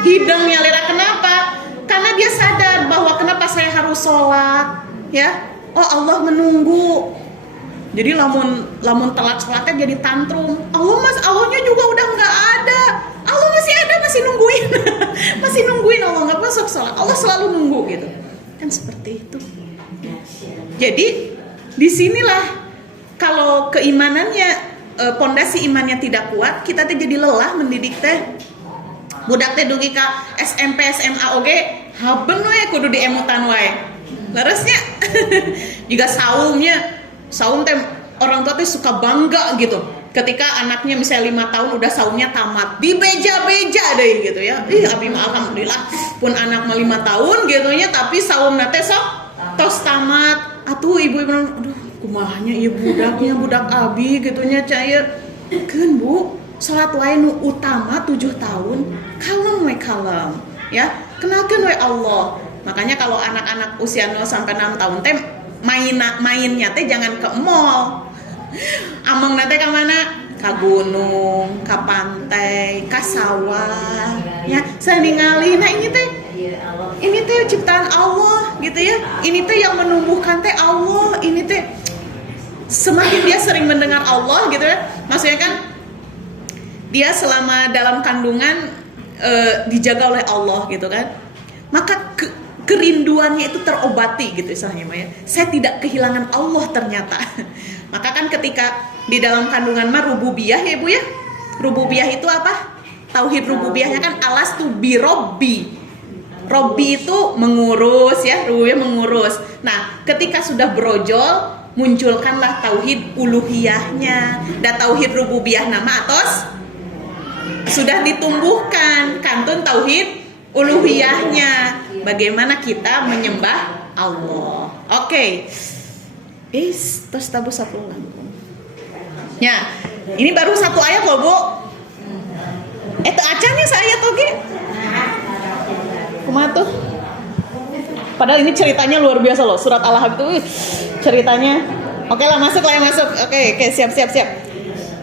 hidung nyalira. Kenapa? Karena dia sadar bahwa kenapa saya harus sholat ya. Oh Allah menunggu. Jadi lamun telat sholatnya jadi tantrum. Allahnya juga udah nggak ada. Allah masih ada, masih nungguin. Masih nungguin Allah nggak masuk sholat. Allah selalu nunggu gitu. Kan seperti itu. Jadi disinilah kalau keimanannya, pondasi imannya tidak kuat, kita teh jadi lelah mendidik teh. Budak teh dugi ka SMP SMA oge haben we kudu diemutan wae. Leresnya juga saum teh orang tua teh suka bangga gitu ketika anaknya misalnya 5 tahun udah saumnya tamat, dibeja-beja deh gitu ya. Abi mah alhamdulillah pun anak mah 5 tahun gitu nya, tapi saumna teh sok tos tamat. Atuh ibu bilang, aduh kumahnya ieu budaknya budak abi gitu nya caya. Keun Bu, salat wae nu utama 7 tahun, kalem we kalem ya. Kenalkeun we Allah. Makanya kalau anak-anak usia 0 sampai 6 tahun teh mainnya teh jangan ke mall. Among nate ka mana? Ka gunung, ka pantai, ka sawah, ya. Saningali, nah ini teh ciptaan Allah gitu ya. Ini teh yang menumbuhkan teh Allah. Ini teh semakin dia sering mendengar Allah gitu ya. Maksudnya kan dia selama dalam kandungan dijaga oleh Allah gitu kan. Maka kerinduannya itu terobati gitu istilahnya Maya. Saya tidak kehilangan Allah ternyata. Maka kan ketika di dalam kandungan mah rububiyah ya Ibu ya. Rububiyah itu apa? Tauhid rububiyahnya kan alastu bi robbi. Robbi itu mengurus ya, rububiyah mengurus. Nah, ketika sudah brojol munculkanlah tauhid uluhiyahnya. Dan tauhid rububiyah nama atos sudah ditumbuhkan kantun tauhid uluhiyahnya. Bagaimana kita menyembah Allah. Oke. Terus tabu satu ya, ini baru satu ayat loh Bu. Acanya saya toge. Kumaha tuh? Padahal ini ceritanya luar biasa loh. Surat Al-Ahzab itu ceritanya. Oke lah masuk. Oke, siap.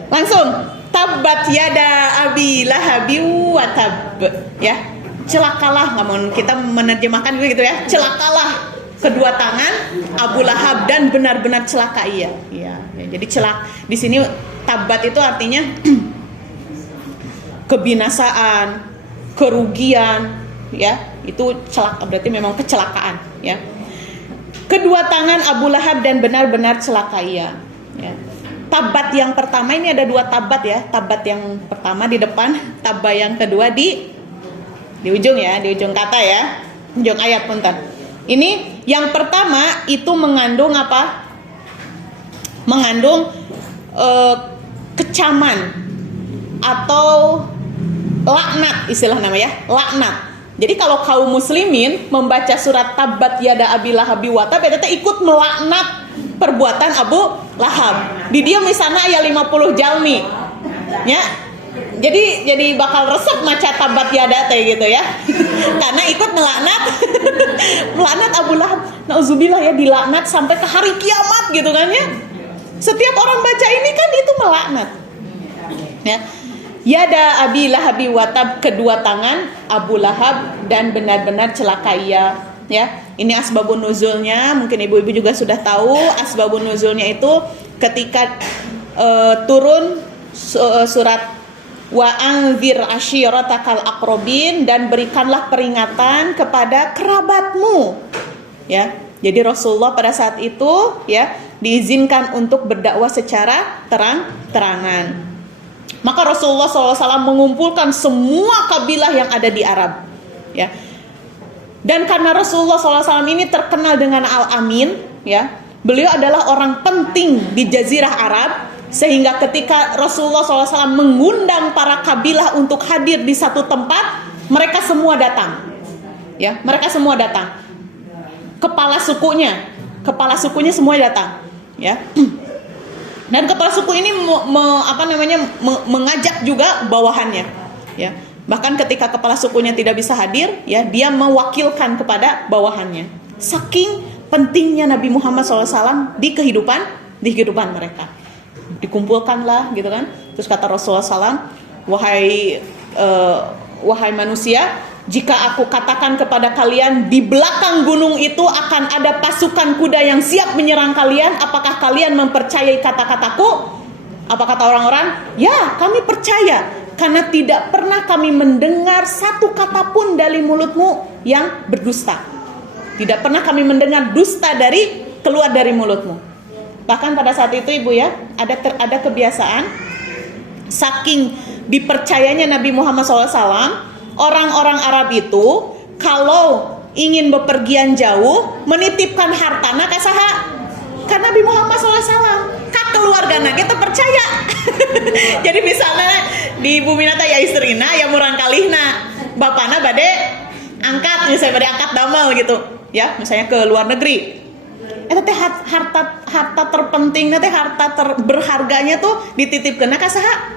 Langsung. Tabbat yada abi lahabi wa tab. Ya. Celakalah, namun kita menerjemahkan gitu ya. Celakalah kedua tangan Abu Lahab dan benar-benar celaka ia. Ya, jadi di sini tabat itu artinya kebinasaan, kerugian, ya. Itu celaka berarti memang kecelakaan, ya. Kedua tangan Abu Lahab dan benar-benar celaka ia. Ya. Tabat yang pertama ini ada 2 tabat ya. Tabat yang pertama di depan, tabat yang kedua di ujung ya, di ujung kata ya. Ujung ayat punten. Ini yang pertama itu mengandung apa? Mengandung kecaman atau laknat istilah namanya, laknat. Jadi kalau kaum muslimin membaca surat Tabbat yada abi lahabi wa tab itu ikut melaknat perbuatan Abu Lahab. Di dia misalnya aya 50 jalmi. Ya. Jadi bakal resep maca Tabbat yada teh gitu ya. Karena ikut melaknat Abu Lahab. Nauzubillah ya, dilaknat sampai ke hari kiamat gitu kan ya. Setiap orang baca ini kan itu melaknat. Ya. Yada abi lahabi watab, kedua tangan Abu Lahab dan benar-benar celaka ia. Ya. Ini asbabun nuzulnya, mungkin ibu-ibu juga sudah tahu asbabun nuzulnya itu ketika turun surat wa anzir ashiratakal aqrabin, dan berikanlah peringatan kepada kerabatmu. Ya. Jadi Rasulullah pada saat itu ya diizinkan untuk berdakwah secara terang-terangan. Maka Rasulullah SAW mengumpulkan semua kabilah yang ada di Arab. Ya. Dan karena Rasulullah SAW ini terkenal dengan Al-Amin, ya, beliau adalah orang penting di Jazirah Arab. Sehingga ketika Rasulullah SAW mengundang para kabilah untuk hadir di satu tempat, mereka semua datang. Ya, mereka semua datang. Kepala sukunya semua datang. Ya. Dan kepala suku ini mengajak juga bawahannya. Ya. Bahkan ketika kepala sukunya tidak bisa hadir, ya, dia mewakilkan kepada bawahannya. Saking pentingnya Nabi Muhammad SAW di kehidupan mereka. Dikumpulkanlah gitu kan. Terus kata Rasulullah SAW, wahai manusia, jika aku katakan kepada kalian di belakang gunung itu akan ada pasukan kuda yang siap menyerang kalian, apakah kalian mempercayai kata-kataku? Apa kata orang-orang? Ya, kami percaya, karena tidak pernah kami mendengar satu kata pun dari mulutmu yang berdusta. Tidak pernah kami mendengar dusta keluar dari mulutmu. Bahkan pada saat itu ibu ya, ada kebiasaan, saking dipercayanya Nabi Muhammad SAW, orang-orang Arab itu kalau ingin bepergian jauh, menitipkan hartana ka saha? Ka Nabi Muhammad SAW. Ka keluargana kita percaya. Jadi misalnya di bumi nata ya istrina ya murang kalihna, bapana bade angkat, misalnya bade angkat damel gitu, ya misalnya ke luar negeri. Eta teh harta terpenting, teh harta berharganya tuh dititipkeun ka saha?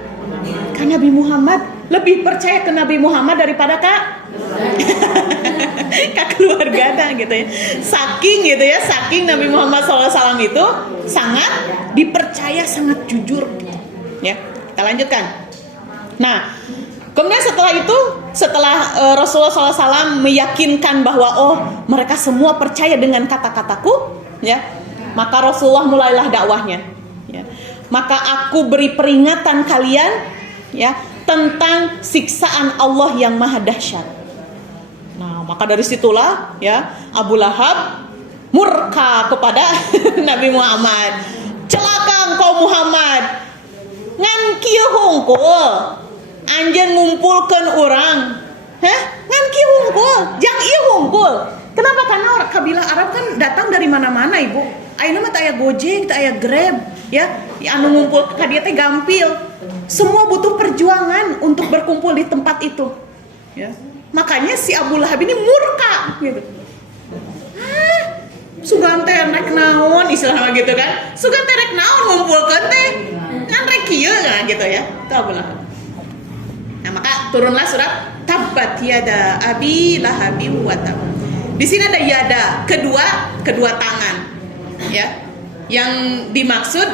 Ka Nabi Muhammad. Lebih percaya ke Nabi Muhammad daripada ka keluarga gitu ya. Saking Nabi Muhammad SAW itu sangat dipercaya, sangat jujur. Ya, kita lanjutkan. Nah, kemudian setelah Rasulullah SAW meyakinkan bahwa mereka semua percaya dengan kata-kataku, ya, maka Rasulullah mulailah dakwahnya. Ya. Maka aku beri peringatan kalian, ya, tentang siksaan Allah yang maha dahsyat. Nah, maka dari situlah ya Abu Lahab murka kepada Nabi Muhammad. Celaka engkau Muhammad, ngan kieu hungkul, anjeun ngumpulkeun urang. Ngan kieu hungkul, jang ieu hungkul. Kenapa? Karena orang kabilah Arab kan datang dari mana-mana, Ibu. Ayeuna mah teu aya Gojek, teu aya Grab, ya. Anu ngumpul ka dieu teh gampil. Semua butuh perjuangan untuk berkumpul di tempat itu, ya. Makanya si Abu Lahab ini murka, gitu. Sugan teh rek naon istilahnya gitu kan? Sugan teh rek naon ngumpulkeun teh? Kan rek kieu kan gitu ya. Itu Abu Lahab. Nah, maka turunlah surat Tabbat yada abi lahabi wa tab. Di sini ada yada, kedua tangan, ya. Yang dimaksud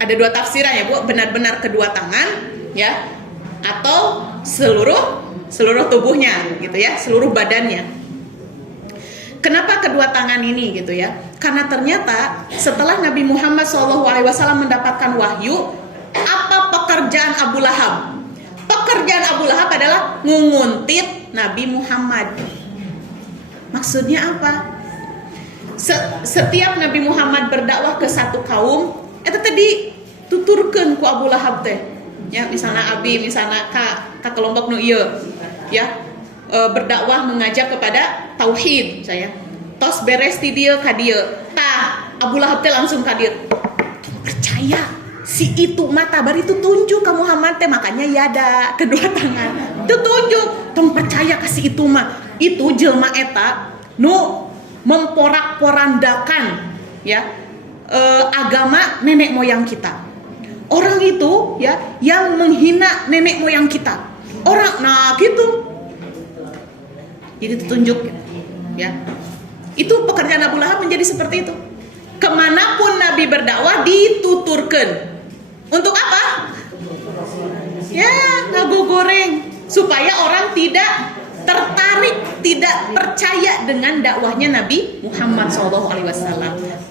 ada dua tafsiran ya Bu, benar-benar kedua tangan, ya, atau seluruh tubuhnya gitu ya, seluruh badannya. Kenapa kedua tangan ini gitu ya? Karena ternyata setelah Nabi Muhammad SAW mendapatkan wahyu, apa pekerjaan Abu Lahab? Pekerjaan Abu Lahab adalah ngunguntit Nabi Muhammad. Maksudnya apa? Setiap Nabi Muhammad berdakwah ke satu kaum, itu tadi tuturkeun ku Abu Lahab teh. Ya, misalnya Abi, misalnya ka kelompok nu ieu, ya. Berdakwah mengajak kepada tauhid saya. Tos beres ti dieu ka dieu. Tah, Abu Lahab teh langsung ka dieu. Percaya si itu mata bari itu tunjuk ka Muhammad teh, makanya yada kedua tangan. Itu tunjuk, tong percaya ka si itu mah. Itu jelma eta nu memporak-porandakan ya agama nenek moyang kita. Orang itu ya yang menghina nenek moyang kita. Orang nah gitu. Jadi ditunjuk ya. Itu pekerjaan Abu Lahab menjadi seperti itu. Kemanapun Nabi berdakwah dituturkan. Untuk apa? Ya, ngago goreng supaya orang tidak tertarik, tidak percaya dengan dakwahnya Nabi Muhammad SAW.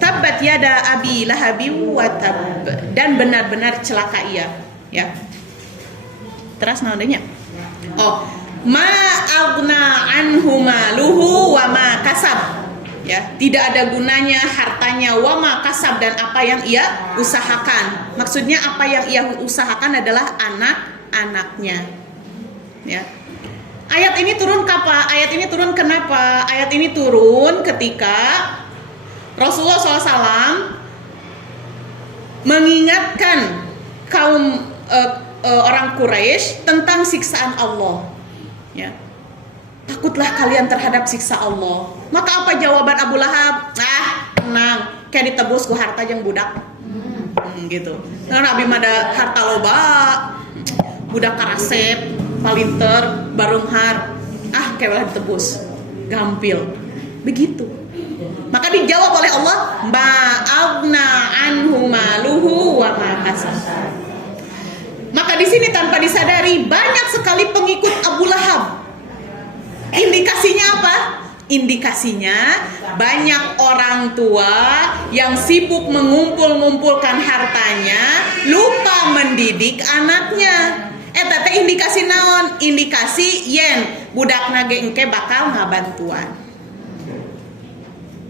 Tabbat yada abi lahabi wa tab, dan benar-benar celaka ia, ya. Terus namanya. Ma aghna anhu maluhu wa ma kasab. Ya, tidak ada gunanya hartanya, wa ma kasab, dan apa yang ia usahakan. Maksudnya apa yang ia usahakan adalah anak-anaknya. Ya. Ayat ini turun kenapa? Ayat ini turun ketika Rasulullah SAW mengingatkan kaum orang Quraisy tentang siksaan Allah. Ya. Takutlah kalian terhadap siksa Allah. Maka apa jawaban Abu Lahab? Tenang, kayak ditebus ku harta jeung budak. Gitu. Karena abi mada harta loba, budak karasep, palinter, barunghar, kayak ditebus. Gampil. Begitu. Maka dijawab oleh Allah, ma'agna anhu maluhu wa ma kasab. Maka di sini tanpa disadari banyak sekali pengikut Abu Lahab. Indikasinya apa? Indikasinya banyak orang tua yang sibuk mengumpulkan hartanya, lupa mendidik anaknya. Eta teh indikasi naon? Indikasi yen budakna ge engke bakal ngabantuan.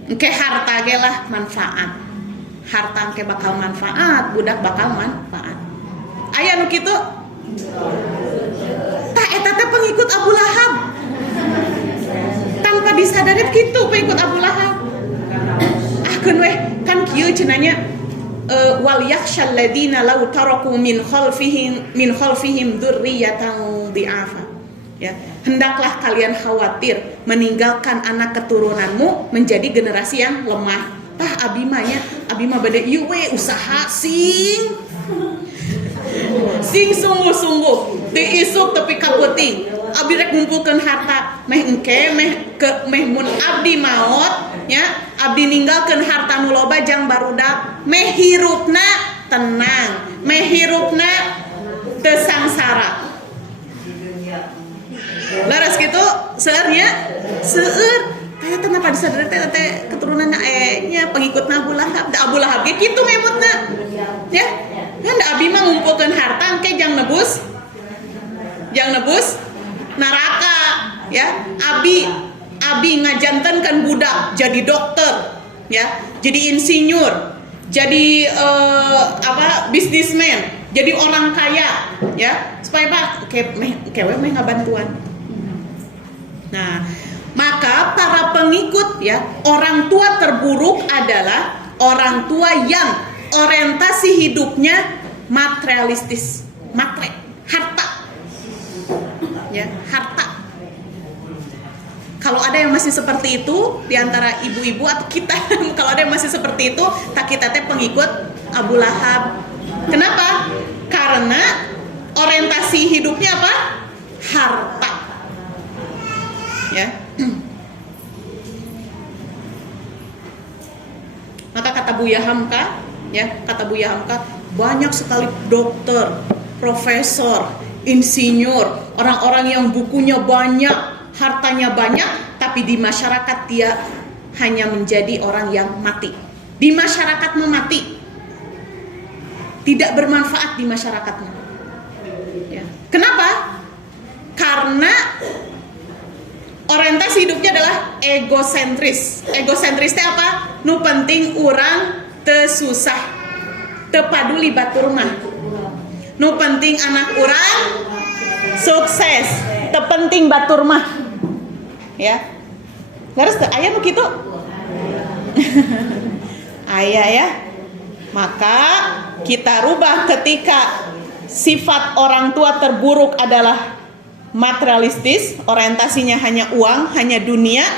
Engke harta ge lah manfaat. Harta engke bakal manfaat, budak bakal manfaat. Aya nu kitu? Tah eta teh pengikut Abu Lahab. Tanpa disadari gitu pengikut Abu Lahab. Keun weh kan kieu cenanya wal yakhshal ladina law taraku min khalfihim dzurriyyatan dhi'afa. Ya, hendaklah kalian khawatir meninggalkan anak keturunanmu menjadi generasi yang lemah. Tah abi mah bade ieu we usaha sing sungguh-sungguh diisuk tepi kaputing. Abi rek ngumpulkeun harta meh engke meh mun abdi maot nya abdi ninggalkeun harta nu loba jang barudak meh hirupna tenang meh hirupna teu sangsara. Laras gitu seueur nya seueur teh kenapa disadari teh keturunanna nya pengikut Abu Lahab ge kitu ngemutna ya kan abi mah ngumpulkeun harta engke jang nebus neraka ya. Abi ngajantenkeun budak jadi dokter ya, jadi insinyur, jadi bisnismen, jadi orang kaya ya, supaya Pak kewe meh ngabantuan. Nah, maka para pengikut ya, orang tua terburuk adalah orang tua yang orientasi hidupnya materialistis, harta. Ya, harta. Kalau ada yang masih seperti itu di antara ibu-ibu atau kita, kalau ada yang masih seperti itu, tak kita teh pengikut Abu Lahab. Kenapa? Karena orientasi hidupnya apa? Harta. Ya. Maka kata Buya Hamka, banyak sekali dokter, profesor, insinyur, orang-orang yang bukunya banyak, hartanya banyak, tapi di masyarakat dia hanya menjadi orang yang mati. Di masyarakat mati, tidak bermanfaat di masyarakatnya. Ya. Kenapa? Karena orientasi hidupnya adalah egosentris. Egosentris itu apa? Nu penting urang teu susah, teu paduli batur mah. Nu penting anak urang sukses, teu penting batur mah. Ya. Harus teu aya nu kitu? Aya ya. Maka kita rubah ketika sifat orang tua terburuk adalah materialistis, orientasinya hanya uang, hanya dunia,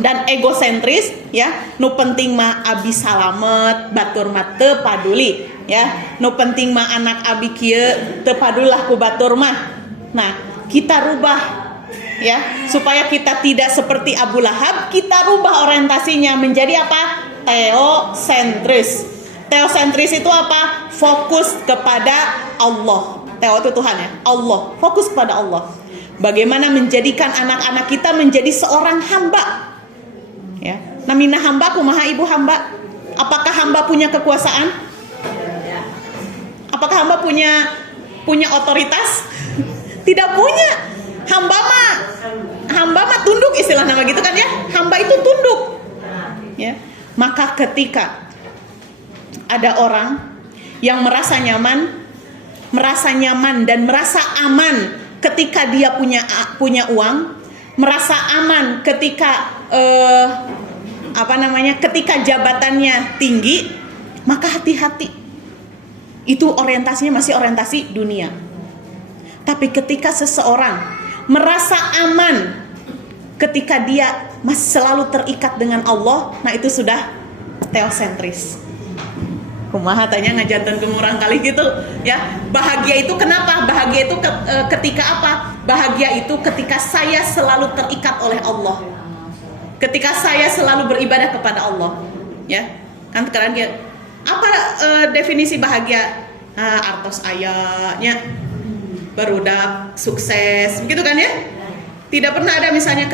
dan egosentris ya. Nu penting mah abi salamet, batur mah teu paduli ya. Nu penting mah anak abi kieu teu padulilah ku batur mah. Nah, kita rubah ya supaya kita tidak seperti Abu Lahab. Kita rubah orientasinya menjadi apa? Teosentris. Teosentris itu apa? Fokus kepada Allah. Teo itu Tuhan ya, Allah, fokus kepada Allah. Bagaimana menjadikan anak-anak kita menjadi seorang hamba? Ya, namina hamba, kumaha ibu hamba? Apakah hamba punya kekuasaan? Apakah hamba punya otoritas? Tidak punya. Hamba mah tunduk, istilah nama gitu kan ya. Hamba itu tunduk. Ya, maka ketika ada orang yang merasa nyaman dan merasa aman ketika dia punya uang, merasa aman ketika ketika jabatannya tinggi, maka hati-hati. Itu orientasinya masih orientasi dunia. Tapi ketika seseorang merasa aman ketika dia masih selalu terikat dengan Allah, nah itu sudah teosentris. Kumaha tanya ngajantan kemurang kali gitu ya. Bahagia itu kenapa? Bahagia itu ketika apa? Bahagia itu ketika saya selalu terikat oleh Allah. Ketika saya selalu beribadah kepada Allah. Ya. Kan sekarang dia apa definisi bahagia? Artos ayahnya barudak sukses begitu kan ya? Tidak pernah ada misalnya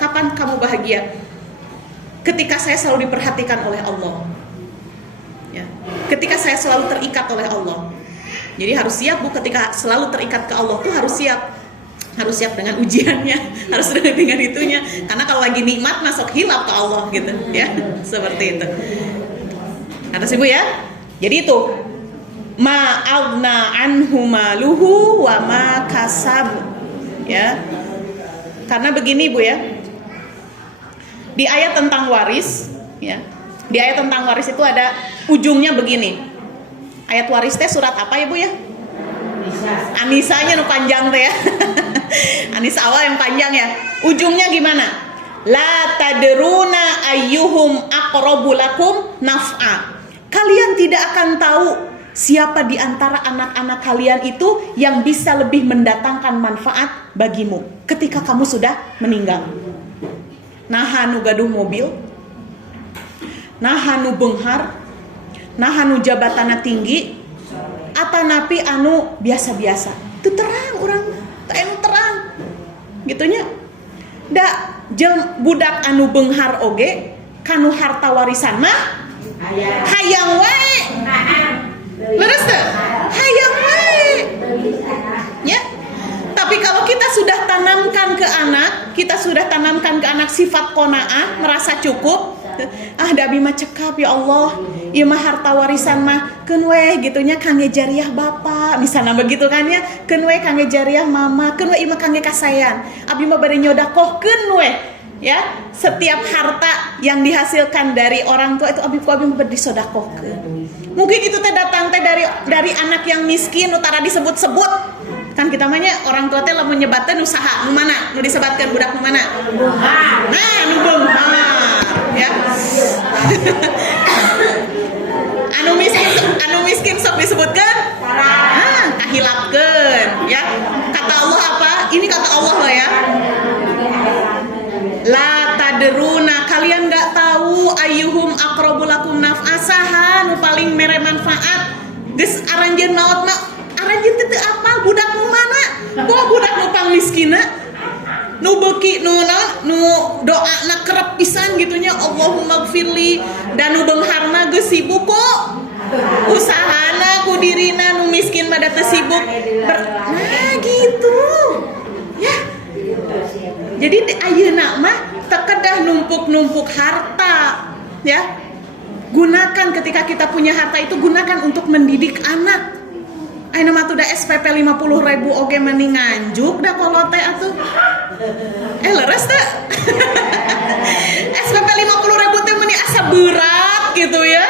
kapan kamu bahagia? Ketika saya selalu diperhatikan oleh Allah. Ya. Ketika saya selalu terikat oleh Allah. Jadi harus siap Bu, ketika selalu terikat ke Allah tuh harus siap dengan ujiannya, harus dengan itunya. Karena kalau lagi nikmat masuk hilaf ke Allah gitu, ya seperti itu. Atas Ibu ya. Jadi itu ma'agna anhu maluhu wa ma kasab. Ya. Karena begini Bu ya, di ayat tentang waris ya, di ayat tentang waris itu ada ujungnya begini. Ayat waris teh surat apa ya Bu ya? Anisanya nu panjang teh ya. Anisa awal yang panjang ya. Ujungnya gimana? La tadruna ayyuhum aqrabu lakum naf'a. Kalian tidak akan tahu siapa di antara anak-anak kalian itu yang bisa lebih mendatangkan manfaat bagimu ketika kamu sudah meninggal. Nah anu gaduh mobil, nah anu beunghar, nah anu jabatana tinggi, atanapi anu biasa-biasa. Itu terang orang, anu terang. Gitunya. Da jeung budak anu beunghar oge kanu harta warisan mah hayang wae. Leres teu? Hayang wae. Ya. Tapi kalau kita sudah tanamkan ke anak sifat qanaah, merasa cukup, da abi mah cekap ya Allah, ieu mah harta warisan mah keun we gitunya kangge jariah bapa, misalnya begitu kan ya, keun we kangge jariah mama, keun we ieu mah kangge kasayan. Abi mah bade nyodakohkeun we. Ya, setiap harta yang dihasilkan dari orang tua itu abi mah bade disodakohkeun. Mungkin itu teh datang teh dari anak yang miskin utara disebut-sebut. Kan kita mah nya orang tua teh lamun nyebatkeun usaha nu mana? Nu disebatkeun budak nu mana? Beunghar. Nah, nu beunghar, ya. anu miskin sok disebutkeun nah, kahilapkeun, ya. Kata Allah apa? Ini kata Allah loh ya. La tadruna, kalian enggak tahu ayyuhum aqrabu lakum naf'a, saha nu paling mere manfaat. Geus aranjeun maot mah aranjeun teh teu apal budak nu mana? Boh budak nu pang miskina. Nu beuki nu doana kerep pisan gitunya, Allahumma gfirli, dan nu beungharna geus sibuk kok. Usahana ku dirina, nu miskin mah teu sibuk. Nah gitu. Ya. Jadi ayeuna mah teu kedah numpuk-numpuk harta, ya. Gunakan ketika kita punya harta itu, gunakan untuk mendidik anak. Ayeuna mah tuh da SPP 50.000 oge mending nganjuk da kolote atuh. Leres teh. SPP 50.000 teh meni asa berat gitu ya.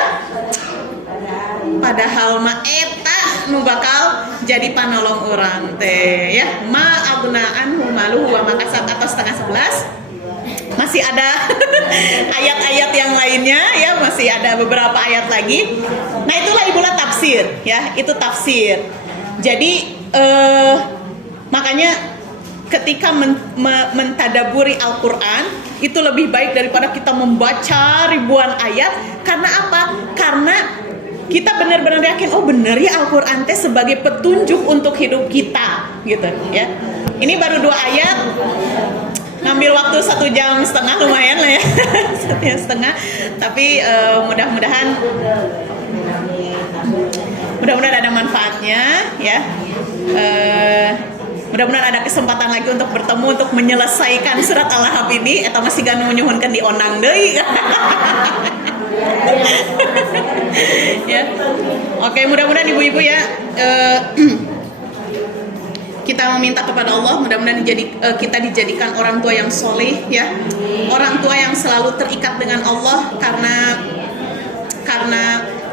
Padahal mah eta nu bakal jadi panolong urang teh ya. Ma aghnaan maluhu wa makasab atau setengah 11. Masih ada ayat-ayat yang lainnya ya, masih ada beberapa ayat lagi. Nah itulah ibulah tafsir ya, itu tafsir. Jadi makanya ketika mentadaburi Al-Quran itu lebih baik daripada kita membaca ribuan ayat. Karena apa? Karena kita benar-benar yakin, oh benar ya Al-Quran teh sebagai petunjuk untuk hidup kita gitu ya. Ini baru 2 ayat, ngambil waktu 1,5 jam lumayan lah ya. 1,5 jam, tapi mudah-mudahan ada manfaatnya ya. Mudah-mudahan ada kesempatan lagi untuk bertemu untuk menyelesaikan surat Al-Lahab ini. Eta masih gak nyuhunkeun di onang deui. Ya. Oke, mudah-mudahan ibu-ibu ya, kita meminta kepada Allah mudah-mudahan kita dijadikan orang tua yang soleh ya, orang tua yang selalu terikat dengan Allah, karena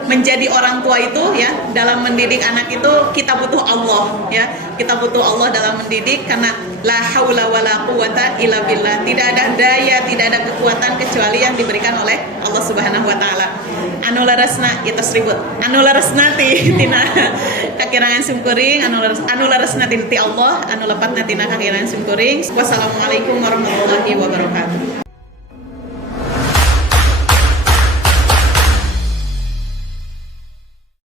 menjadi orang tua itu ya, dalam mendidik anak itu kita butuh Allah ya, kita butuh Allah dalam mendidik, karena la haula wala quwata illa billah, tidak ada daya, tidak ada kekuatan kecuali yang diberikan oleh Allah Subhanahu wa taala. Anu laresna ieu tasribut, anu laresna tina kakirangan simkuring, anu laresna ti Allah, anu lepatna tina kakirangan simkuring. Wassalamualaikum warahmatullahi wabarakatuh.